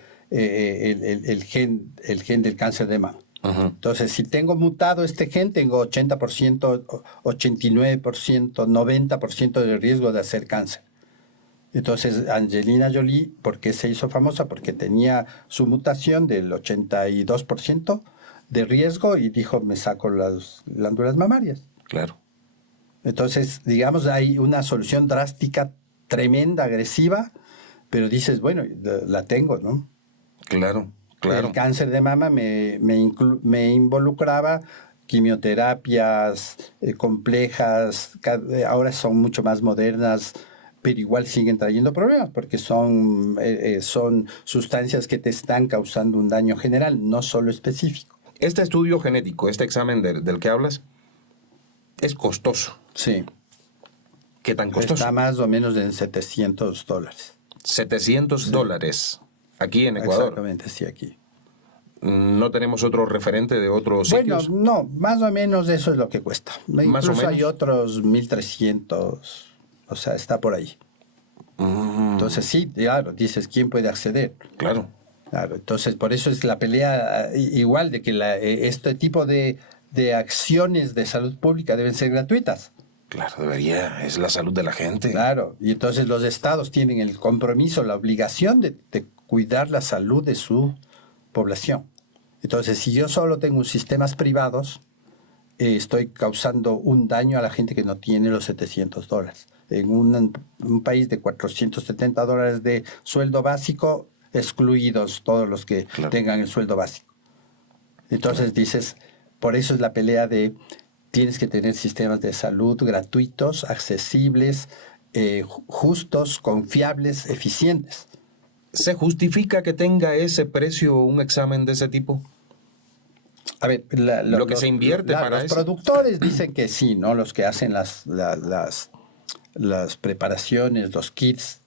gen del cáncer de mama. Entonces, si tengo mutado este gen, tengo 80%, 89%, 90% de riesgo de hacer cáncer. Entonces, Angelina Jolie, ¿por qué se hizo famosa? Porque tenía su mutación del 82% de riesgo y dijo, me saco las glándulas mamarias. Claro. Entonces, digamos, hay una solución drástica, tremenda, agresiva, pero dices, bueno, la tengo, ¿no? Claro. Claro. El cáncer de mama me involucraba quimioterapias complejas, ahora son mucho más modernas, pero igual siguen trayendo problemas porque son sustancias que te están causando un daño general, no solo específico. Este estudio genético, este examen del que hablas, es costoso. Sí. ¿Qué tan costoso? Está más o menos en $700. $700 aquí en Ecuador. Exactamente, sí, aquí. ¿No tenemos otro referente de otros sitios? Bueno, no, más o menos eso es lo que cuesta. Incluso hay otros 1.300, o sea, está por ahí. Entonces sí, claro, dices, ¿quién puede acceder? Claro. Claro, entonces por eso es la pelea igual de que este tipo de acciones de salud pública deben ser gratuitas. Claro, debería, es la salud de la gente. Claro, y entonces los estados tienen el compromiso, la obligación de cuidar la salud de su población. Entonces, si yo solo tengo sistemas privados estoy causando un daño a la gente que no tiene los $700. En un país de $470 de sueldo básico, excluidos todos los que tengan el sueldo básico. Entonces dices, por eso es la pelea de tienes que tener sistemas de salud gratuitos, accesibles, justos, confiables, eficientes. ¿Se justifica que tenga ese precio un examen de ese tipo? A ver, lo que se invierte para los eso. productores dicen que sí, ¿no? Los que hacen las preparaciones, los kits,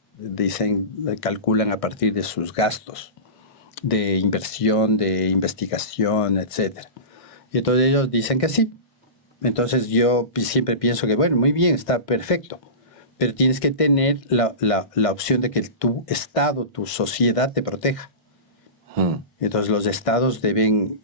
calculan a partir de sus gastos de inversión, de investigación, etcétera. Y entonces ellos dicen que sí. Entonces yo siempre pienso que, bueno, muy bien, está perfecto, pero tienes que tener la opción de que tu Estado, tu sociedad te proteja. Entonces los estados deben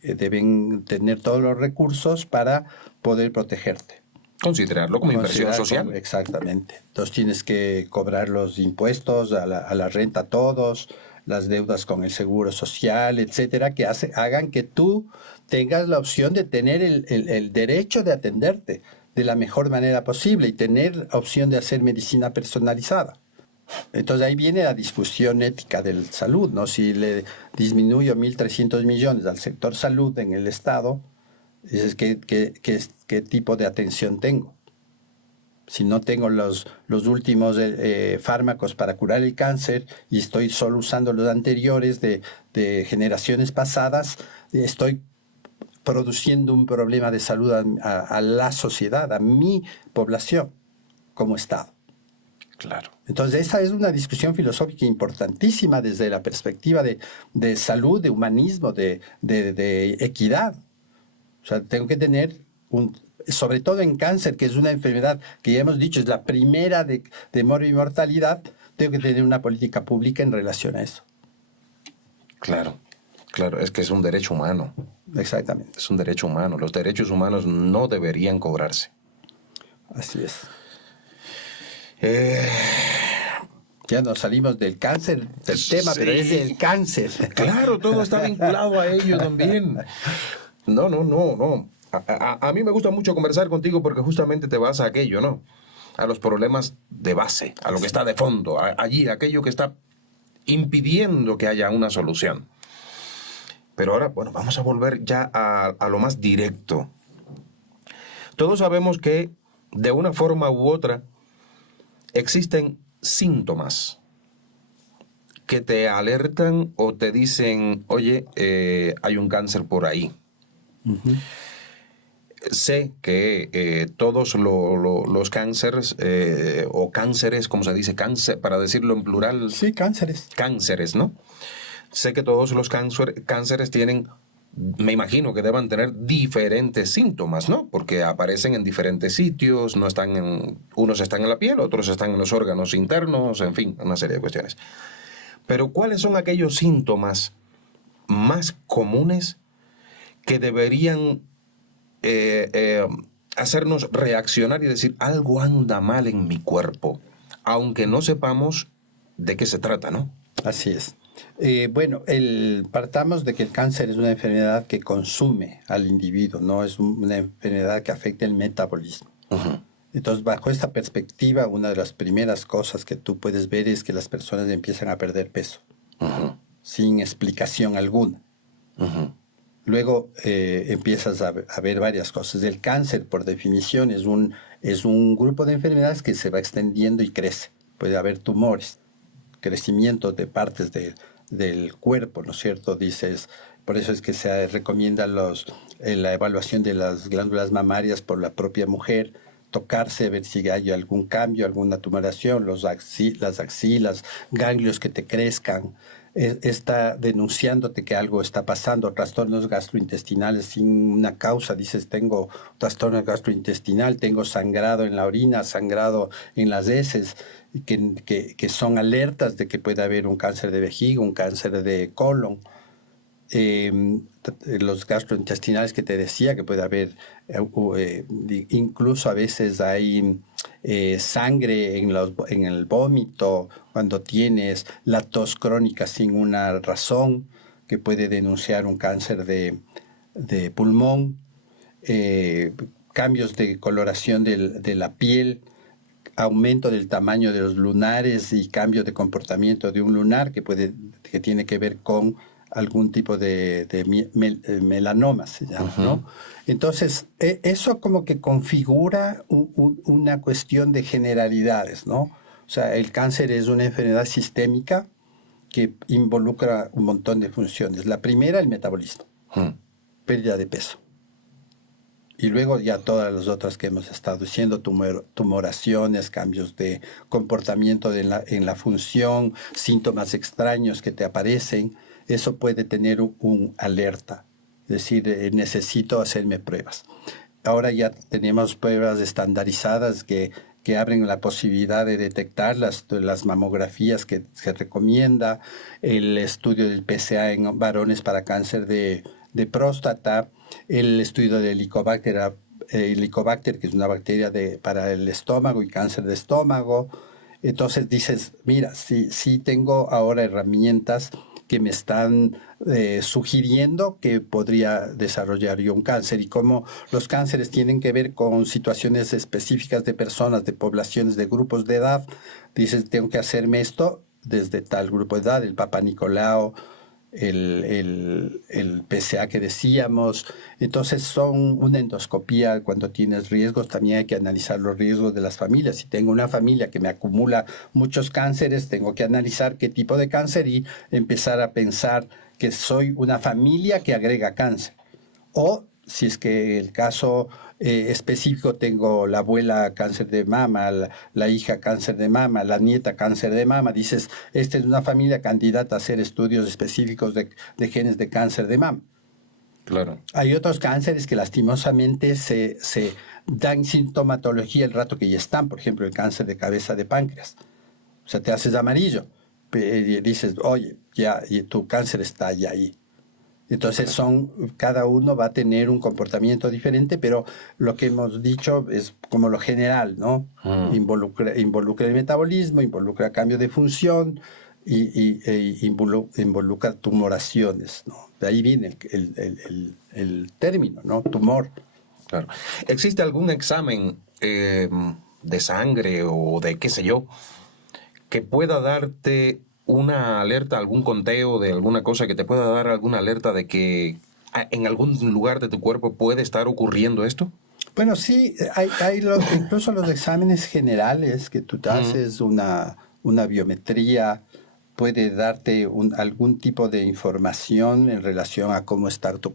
tener todos los recursos para poder protegerte. Considerarlo como inversión social. Exactamente. Entonces tienes que cobrar los impuestos a la renta a todos, las deudas con el seguro social, etcétera, que hagan que tú tengas la opción de tener el derecho de atenderte de la mejor manera posible y tener opción de hacer medicina personalizada. Entonces ahí viene la discusión ética de salud, ¿no? Si le disminuyo 1.300 millones al sector salud en el Estado, dices, ¿qué tipo de atención tengo? Si no tengo los últimos fármacos para curar el cáncer y estoy solo usando los anteriores de generaciones pasadas, estoy produciendo un problema de salud a la sociedad, a mi población como Estado. Claro. Entonces, esa es una discusión filosófica importantísima desde la perspectiva de salud, de humanismo, de equidad. O sea, tengo que tener, sobre todo en cáncer, que es una enfermedad que ya hemos dicho es la primera de mortalidad, tengo que tener una política pública en relación a eso. Claro, es que es un derecho humano. Exactamente. Es un derecho humano. Los derechos humanos no deberían cobrarse. Así es. Ya nos salimos del cáncer, del tema, sí. Pero es del cáncer. Claro, todo está vinculado a ello también. No. A mí me gusta mucho conversar contigo porque justamente te vas a aquello, ¿no? A los problemas de base, a lo que está de fondo, allí, aquello que está impidiendo que haya una solución. Pero ahora, bueno, vamos a volver ya a lo más directo. Todos sabemos que de una forma u otra existen síntomas que te alertan o te dicen, oye, hay un cáncer por ahí. Uh-huh. Sé que todos los cánceres, o cánceres, como se dice, cáncer, para decirlo en plural. Sí, cánceres. Cánceres, ¿no? Sé que todos los cánceres tienen, me imagino que deban tener diferentes síntomas, ¿no? Porque aparecen en diferentes sitios, unos están en la piel, otros están en los órganos internos, en fin, una serie de cuestiones. Pero ¿cuáles son aquellos síntomas más comunes que deberían hacernos reaccionar y decir, algo anda mal en mi cuerpo, aunque no sepamos de qué se trata, ¿no? Así es. Bueno, partamos de que el cáncer es una enfermedad que consume al individuo, no es una enfermedad que afecta el metabolismo. Uh-huh. Entonces, bajo esta perspectiva, una de las primeras cosas que tú puedes ver es que las personas empiezan a perder peso, uh-huh, sin explicación alguna. Uh-huh. Luego empiezas a ver varias cosas. El cáncer, por definición, es un grupo de enfermedades que se va extendiendo y crece. Puede haber tumores, crecimiento de partes del cuerpo, ¿no es cierto? Por eso es que se recomienda la evaluación de las glándulas mamarias por la propia mujer, tocarse, ver si hay algún cambio, alguna tumoración, las axilas, ganglios que te crezcan. Está denunciándote que algo está pasando, trastornos gastrointestinales sin una causa, dices, tengo trastorno gastrointestinal, tengo sangrado en la orina, sangrado en las heces, que son alertas de que puede haber un cáncer de vejiga, un cáncer de colon. Los gastrointestinales que te decía que puede haber, incluso a veces hay sangre en el vómito, cuando tienes la tos crónica sin una razón, que puede denunciar un cáncer de pulmón, cambios de coloración de la piel, aumento del tamaño de los lunares y cambio de comportamiento de un lunar que tiene que ver con algún tipo de melanoma, se llama, ¿no? Entonces, eso como que configura una cuestión de generalidades, ¿no? O sea, el cáncer es una enfermedad sistémica que involucra un montón de funciones. La primera, el metabolismo, pérdida de peso. Y luego ya todas las otras que hemos estado diciendo, tumoraciones, cambios de comportamiento en la función, síntomas extraños que te aparecen, eso puede tener un alerta, es decir, necesito hacerme pruebas. Ahora ya tenemos pruebas estandarizadas que abren la posibilidad de detectar las mamografías que se recomienda, el estudio del PSA en varones para cáncer de próstata, el estudio del Helicobacter, que es una bacteria para el estómago y cáncer de estómago. Entonces dices, mira, sí tengo ahora herramientas que me están sugiriendo que podría desarrollar yo un cáncer, y cómo los cánceres tienen que ver con situaciones específicas de personas, de poblaciones, de grupos de edad. Dices, tengo que hacerme esto desde tal grupo de edad, el Papa Nicolau, el PSA que decíamos. Entonces son una endoscopía cuando tienes riesgos. También hay que analizar los riesgos de las familias. Si tengo una familia que me acumula muchos cánceres, tengo que analizar qué tipo de cáncer y empezar a pensar que soy una familia que agrega cáncer. O si es que el caso específico, tengo la abuela cáncer de mama, la hija cáncer de mama, la nieta cáncer de mama, dices, esta es una familia candidata a hacer estudios específicos de genes de cáncer de mama. Claro. Hay otros cánceres que lastimosamente se dan sintomatología el rato que ya están, por ejemplo, el cáncer de cabeza de páncreas. O sea, te haces amarillo, dices, oye, ya tu cáncer está ya ahí. Entonces cada uno va a tener un comportamiento diferente, pero lo que hemos dicho es como lo general, ¿no? Involucra el metabolismo, involucra cambio de función e involucra tumoraciones, ¿no? De ahí viene el término, ¿no? Tumor. Claro. ¿Existe algún examen de sangre o de qué sé yo que pueda darte una alerta, algún conteo de alguna cosa que te pueda dar alguna alerta de que en algún lugar de tu cuerpo puede estar ocurriendo esto? Bueno, sí, incluso los exámenes generales que tú te haces, una biometría, puede darte algún tipo de información en relación a cómo está tu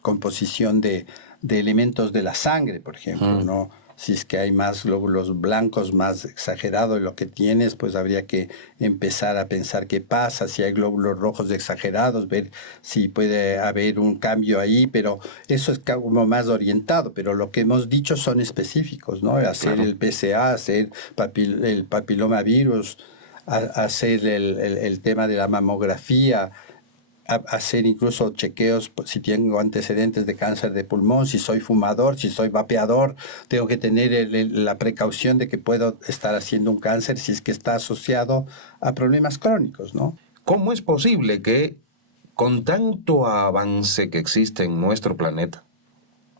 composición de elementos de la sangre, por ejemplo, ¿no? Si es que hay más glóbulos blancos, más exagerado de lo que tienes, pues habría que empezar a pensar qué pasa. Si hay glóbulos rojos exagerados, ver si puede haber un cambio ahí, pero eso es como más orientado. Pero lo que hemos dicho son específicos, ¿no? Hacer el PSA, hacer el papilomavirus, hacer el tema de la mamografía, hacer incluso chequeos si tengo antecedentes de cáncer de pulmón, si soy fumador, si soy vapeador, tengo que tener la precaución de que puedo estar haciendo un cáncer si es que está asociado a problemas crónicos, ¿no? ¿Cómo es posible que con tanto avance que existe en nuestro planeta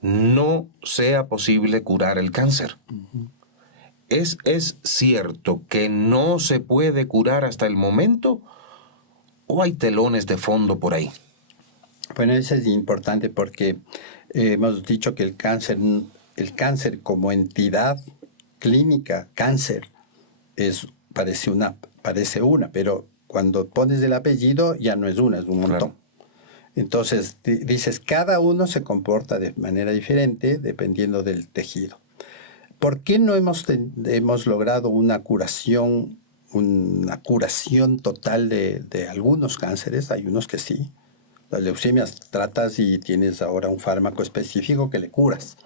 no sea posible curar el cáncer? ¿Es cierto que no se puede curar hasta el momento? ¿O hay telones de fondo por ahí? Bueno, eso es importante porque hemos dicho que el cáncer como entidad clínica, cáncer, parece una, pero cuando pones el apellido ya no es una, es un montón. Claro. Entonces dices, cada uno se comporta de manera diferente dependiendo del tejido. ¿Por qué no hemos logrado una curación total de algunos cánceres? Hay unos que sí. Las leucemias tratas y tienes ahora un fármaco específico que le curas.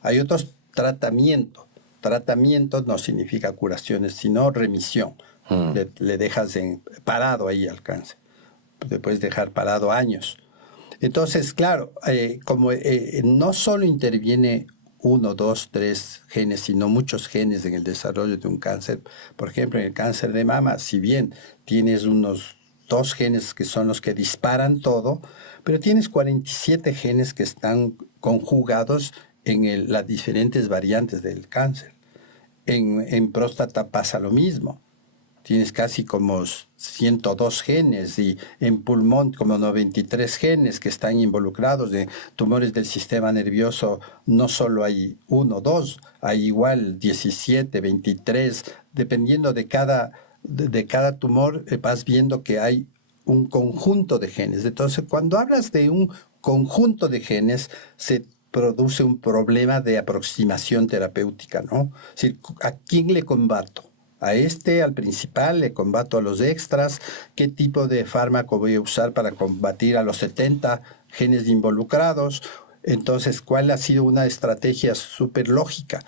Hay otros tratamientos. Tratamiento no significa curaciones, sino remisión. Le dejas parado ahí al cáncer. Te puedes dejar parado años. Entonces, claro, como no solo interviene 1, 2, 3 genes, sino muchos genes en el desarrollo de un cáncer. Por ejemplo, en el cáncer de mama, si bien tienes unos 2 genes que son los que disparan todo, pero tienes 47 genes que están conjugados en las diferentes variantes del cáncer. En próstata pasa lo mismo. Tienes casi como 102 genes y en pulmón como 93 genes que están involucrados. De tumores del sistema nervioso no solo hay 1 o 2, hay igual 17, 23, dependiendo de cada tumor vas viendo que hay un conjunto de genes. Entonces, cuando hablas de un conjunto de genes, se produce un problema de aproximación terapéutica, ¿no? Es decir, ¿a quién le combato? ¿A al principal? ¿Le combato a los extras? ¿Qué tipo de fármaco voy a usar para combatir a los 70 genes involucrados? Entonces, ¿cuál ha sido una estrategia súper lógica?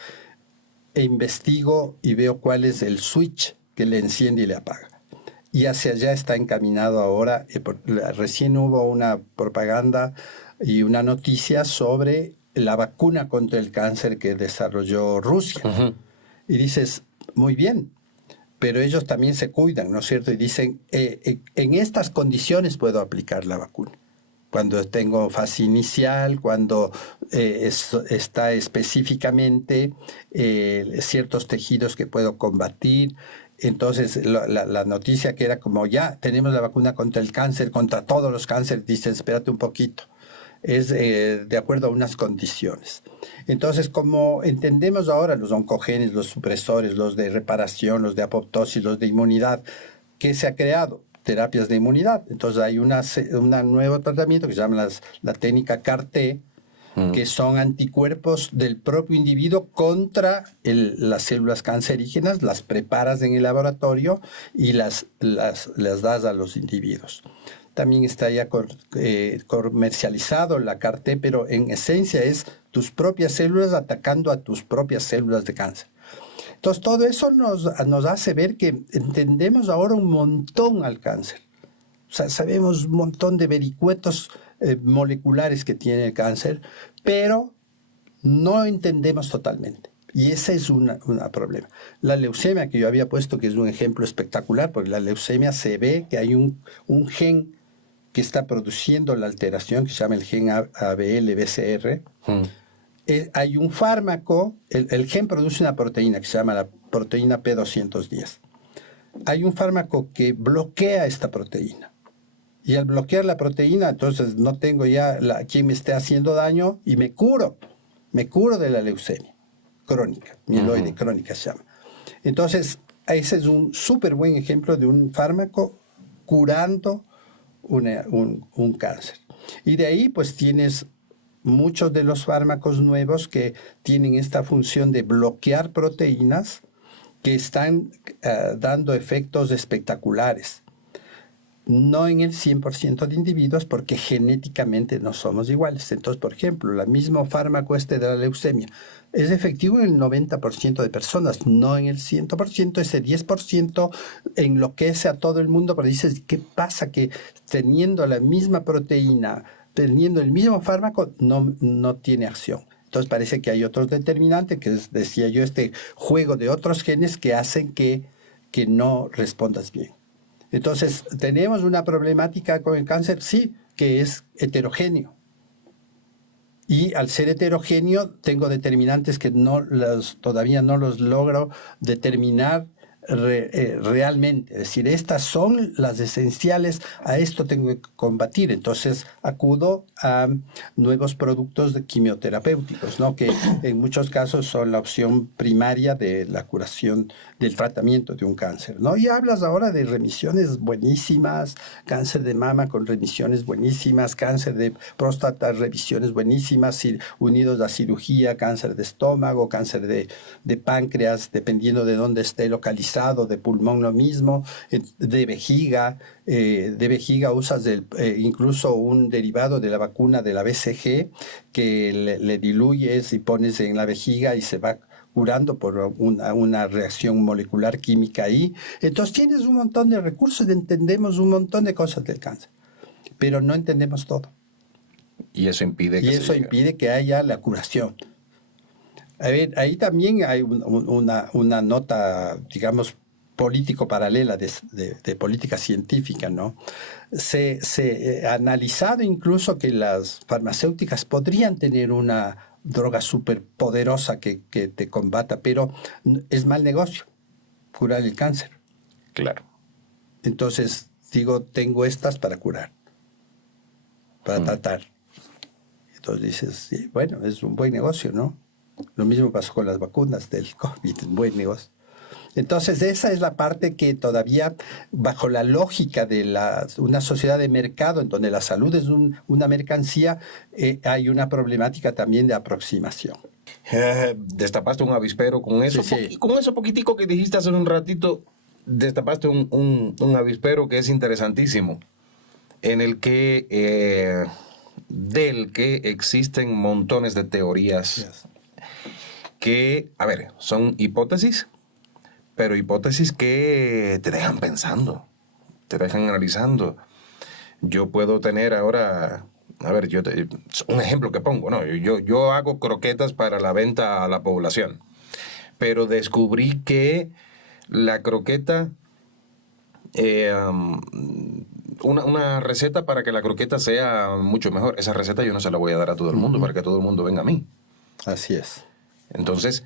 Investigo y veo cuál es el switch que le enciende y le apaga. Y hacia allá está encaminado ahora. Recién hubo una propaganda y una noticia sobre la vacuna contra el cáncer que desarrolló Rusia. Uh-huh. Y dices, muy bien, pero ellos también se cuidan, ¿no es cierto? Y dicen, en estas condiciones puedo aplicar la vacuna. Cuando tengo fase inicial, cuando está específicamente ciertos tejidos que puedo combatir. Entonces, la noticia que era como, ya tenemos la vacuna contra el cáncer, contra todos los cánceres, dicen, espérate un poquito. Es de acuerdo a unas condiciones. Entonces, como entendemos ahora los oncogenes, los supresores, los de reparación, los de apoptosis, los de inmunidad, ¿qué se ha creado? Terapias de inmunidad. Entonces, hay un nuevo tratamiento que se llama la técnica CAR-T, que son anticuerpos del propio individuo contra las células cancerígenas, las preparas en el laboratorio y las das a los individuos. También está ya comercializado la CAR-T, pero en esencia es tus propias células atacando a tus propias células de cáncer. Entonces, todo eso nos hace ver que entendemos ahora un montón al cáncer. O sea, sabemos un montón de vericuetos moleculares que tiene el cáncer, pero no entendemos totalmente. Y ese es un problema. La leucemia que yo había puesto, que es un ejemplo espectacular, porque la leucemia se ve que hay un gen que está produciendo la alteración, que se llama el gen ABL-BCR. Hay un fármaco, el gen produce una proteína que se llama la proteína P210. Hay un fármaco que bloquea esta proteína. Y al bloquear la proteína, entonces no tengo ya quien me esté haciendo daño y me curo de la leucemia crónica, mieloide crónica se llama. Entonces, ese es un súper buen ejemplo de un fármaco curando un cáncer. Y de ahí pues tienes muchos de los fármacos nuevos que tienen esta función de bloquear proteínas que están dando efectos espectaculares. No en el 100% de individuos porque genéticamente no somos iguales. Entonces, por ejemplo, el mismo fármaco de la leucemia es efectivo en el 90% de personas, no en el 100%. Ese 10% enloquece a todo el mundo, pero dices, ¿qué pasa? Que teniendo la misma proteína, teniendo el mismo fármaco, no tiene acción. Entonces parece que hay otros determinantes, que decía yo, este juego de otros genes que hacen que no respondas bien. Entonces, ¿tenemos una problemática con el cáncer? Sí, que es heterogéneo. Y al ser heterogéneo, tengo determinantes que todavía no los logro determinar realmente. Es decir, estas son las esenciales, a esto tengo que combatir. Entonces, acudo a nuevos productos quimioterapéuticos, ¿no? Que en muchos casos son la opción primaria de la curación, del tratamiento de un cáncer, ¿no? Y hablas ahora de remisiones buenísimas, cáncer de mama con remisiones buenísimas, cáncer de próstata, revisiones buenísimas, unidos a cirugía, cáncer de estómago, cáncer de páncreas, dependiendo de dónde esté localizado, de pulmón lo mismo, de vejiga usas incluso un derivado de la vacuna de la BCG que le diluyes y pones en la vejiga y se va curando por una reacción molecular química ahí. Entonces tienes un montón de recursos, entendemos un montón de cosas del cáncer, pero no entendemos todo. Y eso impide que haya la curación. A ver, ahí también hay una nota, digamos, político paralela de política científica, ¿no? Se ha analizado incluso que las farmacéuticas podrían tener una droga súper poderosa que te combata, pero es mal negocio curar el cáncer. Claro. Entonces digo, tengo estas para curar, para tratar. Entonces dices, sí, bueno, es un buen negocio, ¿no? Lo mismo pasó con las vacunas del COVID, un buen negocio. Entonces, esa es la parte que todavía, bajo la lógica de una sociedad de mercado, en donde la salud es una mercancía, hay una problemática también de aproximación. Destapaste un avispero con eso. Sí. Con eso poquitico que dijiste hace un ratito, destapaste un avispero que es interesantísimo, en el que, del que existen montones de teorías que, a ver, son hipótesis, pero hipótesis que te dejan pensando, te dejan analizando. Yo puedo tener ahora, a ver, un ejemplo que pongo, ¿no? Yo hago croquetas para la venta a la población, pero descubrí que la croqueta, una receta para que la croqueta sea mucho mejor, esa receta yo no se la voy a dar a todo el mundo para que todo el mundo venga a mí. Así es. Entonces,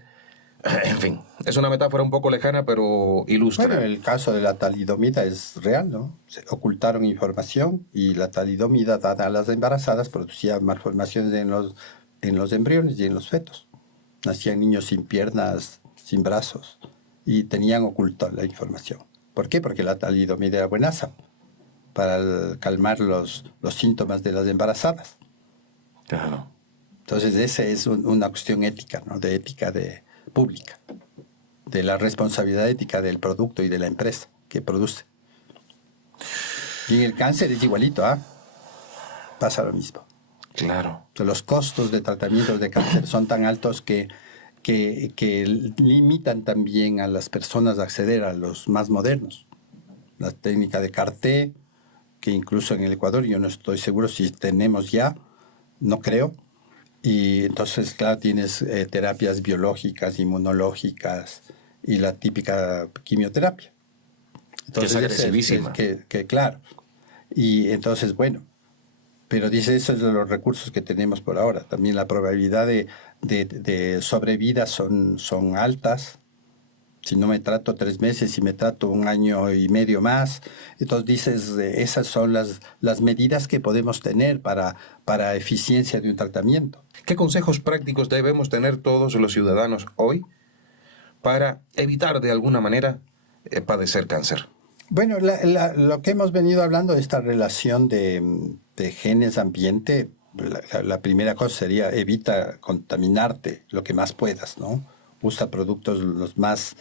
en fin, es una metáfora un poco lejana, pero ilustra. Bueno, el caso de la talidomida es real, ¿no? Se ocultaron información y la talidomida dada a las embarazadas producía malformaciones en los embriones y en los fetos. Nacían niños sin piernas, sin brazos y tenían oculta la información. ¿Por qué? Porque la talidomida era buenaza para calmar los síntomas de las embarazadas. Claro. Entonces, esa es una cuestión ética, ¿no? De ética pública, de la responsabilidad ética del producto y de la empresa que produce. Y en el cáncer es igualito, ¿ah? Pasa lo mismo. Claro. Los costos de tratamiento de cáncer son tan altos que limitan también a las personas a acceder a los más modernos. La técnica de CAR-T, que incluso en el Ecuador, yo no estoy seguro si tenemos ya, no creo. Y entonces, claro, tienes terapias biológicas, inmunológicas y la típica quimioterapia. Entonces, que es agresivísima. Claro. Y entonces, bueno, pero dice, eso es de los recursos que tenemos por ahora. También la probabilidad de sobrevida son altas. Si no me trato 3 meses, si me trato 1 año y medio más. Entonces dices, esas son las medidas que podemos tener para eficiencia de un tratamiento. ¿Qué consejos prácticos debemos tener todos los ciudadanos hoy para evitar de alguna manera padecer cáncer? Bueno, lo que hemos venido hablando de esta relación de genes-ambiente, la primera cosa sería evita contaminarte lo que más puedas, ¿no? Usa productos los más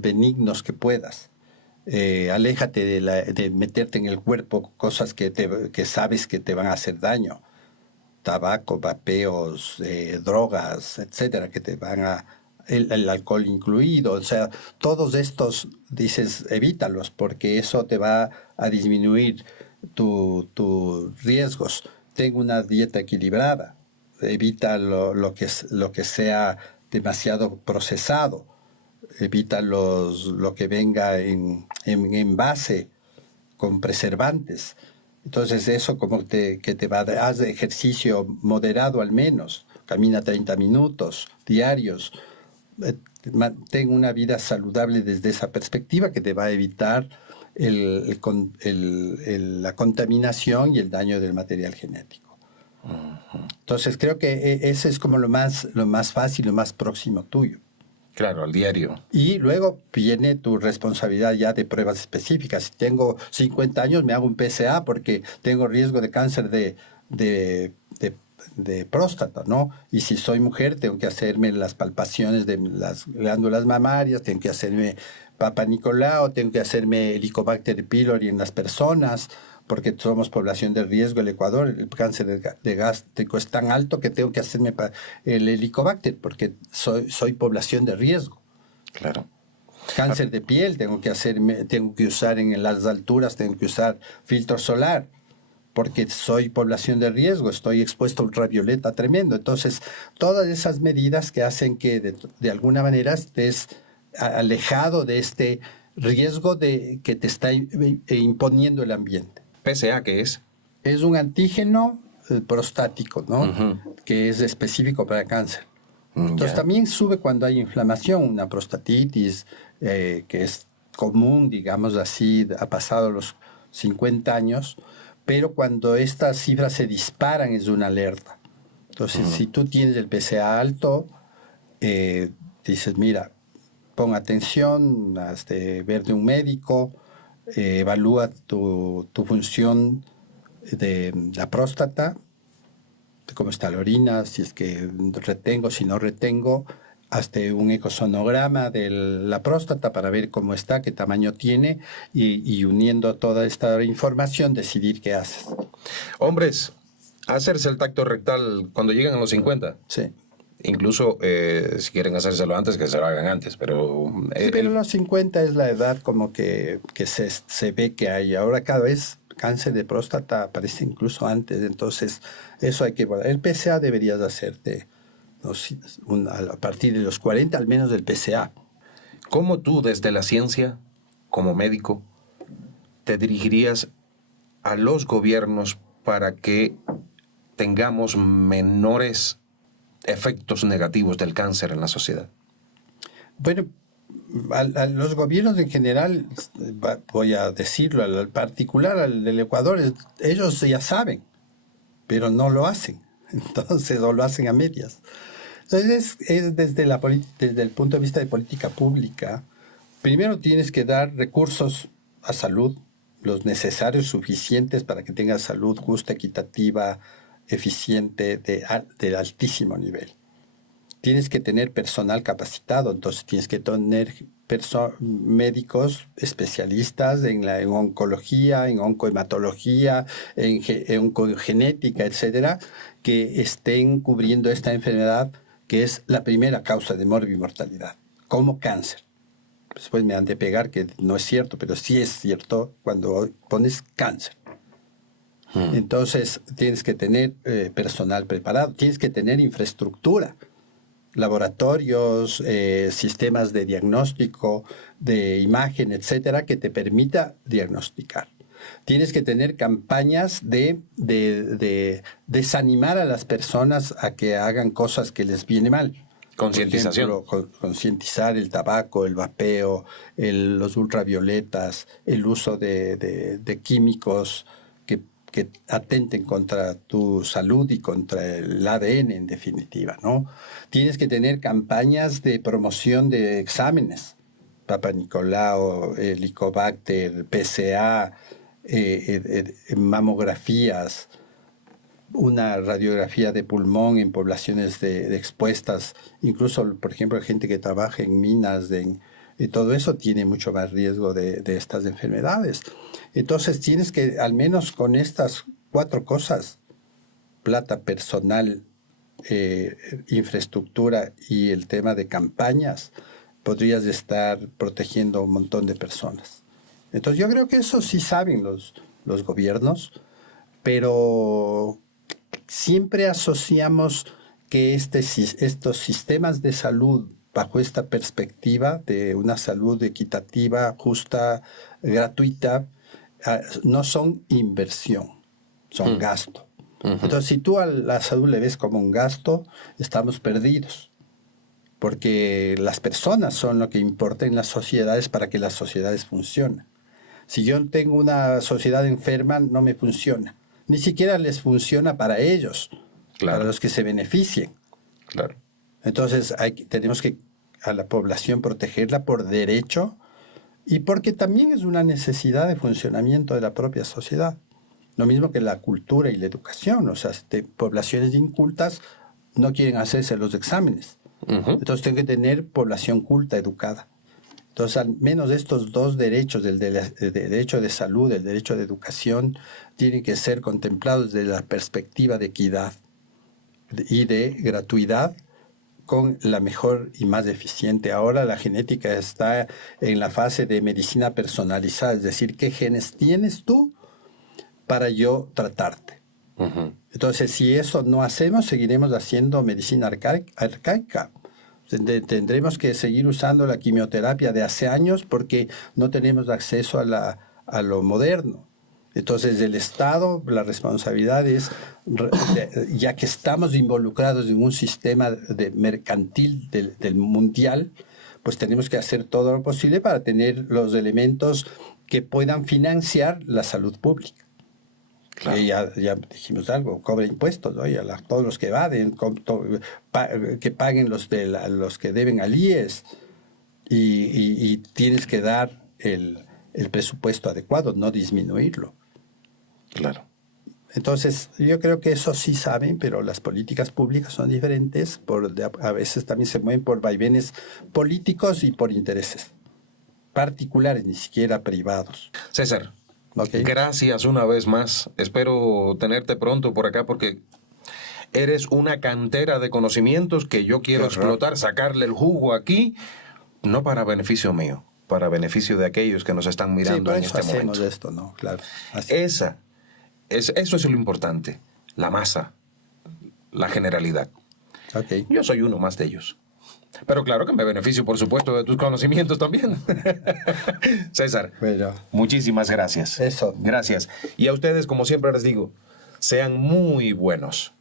benignos que puedas. Aléjate de meterte en el cuerpo cosas que sabes que te van a hacer daño. Tabaco, vapeos, drogas, etcétera, que te van a... El alcohol incluido. O sea, todos estos, dices, evítalos, porque eso te va a disminuir tus riesgos. Ten una dieta equilibrada. Evita lo que sea demasiado procesado. Evita lo que venga en envase con preservantes. Entonces eso como que te va a dar, haz ejercicio moderado al menos, camina 30 minutos diarios, mantén una vida saludable desde esa perspectiva que te va a evitar la contaminación y el daño del material genético. Entonces creo que ese es como lo más fácil, lo más próximo tuyo. Claro, al diario. Y luego viene tu responsabilidad ya de pruebas específicas. Si tengo 50 años, me hago un PSA porque tengo riesgo de cáncer de próstata, ¿no? Y si soy mujer, tengo que hacerme las palpaciones de las glándulas mamarias, tengo que hacerme Papa Nicolau, tengo que hacerme Helicobacter pylori en las personas, porque somos población de riesgo. El Ecuador, el cáncer de gástrico es tan alto que tengo que hacerme el Helicobacter, porque soy población de riesgo. Claro. Cáncer de piel, tengo que usar en las alturas, tengo que usar filtro solar, porque soy población de riesgo, estoy expuesto a ultravioleta tremendo. Entonces, todas esas medidas que hacen que de alguna manera estés alejado de este riesgo que te está imponiendo el ambiente. ¿PSA qué es? Es un antígeno prostático, ¿no? Que es específico para cáncer. Entonces también sube cuando hay inflamación, una prostatitis, que es común, digamos así, ha pasado los 50 años, pero cuando estas cifras se disparan es una alerta. Entonces, si tú tienes el PSA alto, dices, mira, pon atención, has de ver de un médico, evalúa tu función de la próstata, cómo está la orina, si es que retengo, si no retengo, hazte un ecosonograma de la próstata para ver cómo está, qué tamaño tiene y uniendo toda esta información decidir qué haces. Hombres, hacerse el tacto rectal cuando llegan a los 50. Sí. Incluso si quieren hacérselo antes, que se lo hagan antes, pero... Sí, pero los 50 es la edad como que se ve que hay. Ahora cada vez cáncer de próstata aparece incluso antes, entonces eso hay que... El PSA deberías hacerte a partir de los 40, al menos del PSA. ¿Cómo tú, desde la ciencia, como médico, te dirigirías a los gobiernos para que tengamos menores efectos negativos del cáncer en la sociedad? Bueno, a los gobiernos en general, voy a decirlo, al particular, al del Ecuador, ellos ya saben, pero no lo hacen. Entonces, o lo hacen a medias. Entonces, desde el punto de vista de política pública, primero tienes que dar recursos a salud, los necesarios, suficientes para que tengas salud justa, equitativa, eficiente, de altísimo nivel. Tienes que tener personal capacitado, entonces tienes que tener médicos especialistas en oncología, en oncohematología, en oncogenética, etcétera, que estén cubriendo esta enfermedad que es la primera causa de morbimortalidad, como cáncer. Después me han de pegar que no es cierto, pero sí es cierto cuando pones cáncer. Entonces tienes que tener personal preparado, tienes que tener infraestructura, laboratorios, sistemas de diagnóstico, de imagen, etcétera, que te permita diagnosticar. Tienes que tener campañas de desanimar a las personas a que hagan cosas que les viene mal. Concientización. Por ejemplo, concientizar el tabaco, el vapeo, los ultravioletas, el uso de químicos que atenten contra tu salud y contra el ADN en definitiva, ¿no? Tienes que tener campañas de promoción de exámenes, Papa Nicolau, Helicobacter, PSA, mamografías, una radiografía de pulmón en poblaciones de expuestas, incluso, por ejemplo, gente que trabaja en minas, y todo eso tiene mucho más riesgo de estas enfermedades. Entonces tienes que, al menos con estas 4 cosas, plata, personal, infraestructura y el tema de campañas, podrías estar protegiendo a un montón de personas. Entonces yo creo que eso sí saben los gobiernos, pero siempre asociamos que estos sistemas de salud bajo esta perspectiva de una salud equitativa, justa, gratuita, no son inversión, son gasto. Entonces, si tú a la salud le ves como un gasto, estamos perdidos. Porque las personas son lo que importa en las sociedades para que las sociedades funcionen. Si yo tengo una sociedad enferma, no me funciona. Ni siquiera les funciona para ellos, claro, para los que se beneficien. Claro. Entonces tenemos que a la población protegerla por derecho y porque también es una necesidad de funcionamiento de la propia sociedad. Lo mismo que la cultura y la educación. O sea, poblaciones incultas no quieren hacerse los exámenes. Entonces tengo que tener población culta, educada. Entonces, al menos estos 2 derechos, el derecho de salud, el derecho de educación, tienen que ser contemplados desde la perspectiva de equidad y de gratuidad con la mejor y más eficiente. Ahora la genética está en la fase de medicina personalizada, es decir, ¿qué genes tienes tú para yo tratarte? Entonces, si eso no hacemos, seguiremos haciendo medicina arcaica. Tendremos que seguir usando la quimioterapia de hace años porque no tenemos acceso a lo moderno. Entonces, el Estado, la responsabilidad es, ya que estamos involucrados en un sistema mercantil del mundial, pues tenemos que hacer todo lo posible para tener los elementos que puedan financiar la salud pública. Claro. Ya dijimos algo, cobra impuestos, ¿no? Todos los que evaden, que paguen los que deben al IES, y tienes que dar el presupuesto adecuado, no disminuirlo. Claro. Entonces, yo creo que eso sí saben, pero las políticas públicas son diferentes, a veces también se mueven por vaivenes políticos y por intereses particulares, ni siquiera privados. César, Okay. Gracias una vez más. Espero tenerte pronto por acá porque eres una cantera de conocimientos que yo quiero explotar, sacarle el jugo aquí, no para beneficio mío, para beneficio de aquellos que nos están mirando por en eso este hacemos momento. esto, ¿no? Claro. Así. Eso es lo importante, la masa, la generalidad. Okay. Yo soy uno más de ellos. Pero claro que me beneficio, por supuesto, de tus conocimientos también. César, Bueno, muchísimas gracias. Eso. Gracias. Y a ustedes, como siempre les digo, sean muy buenos.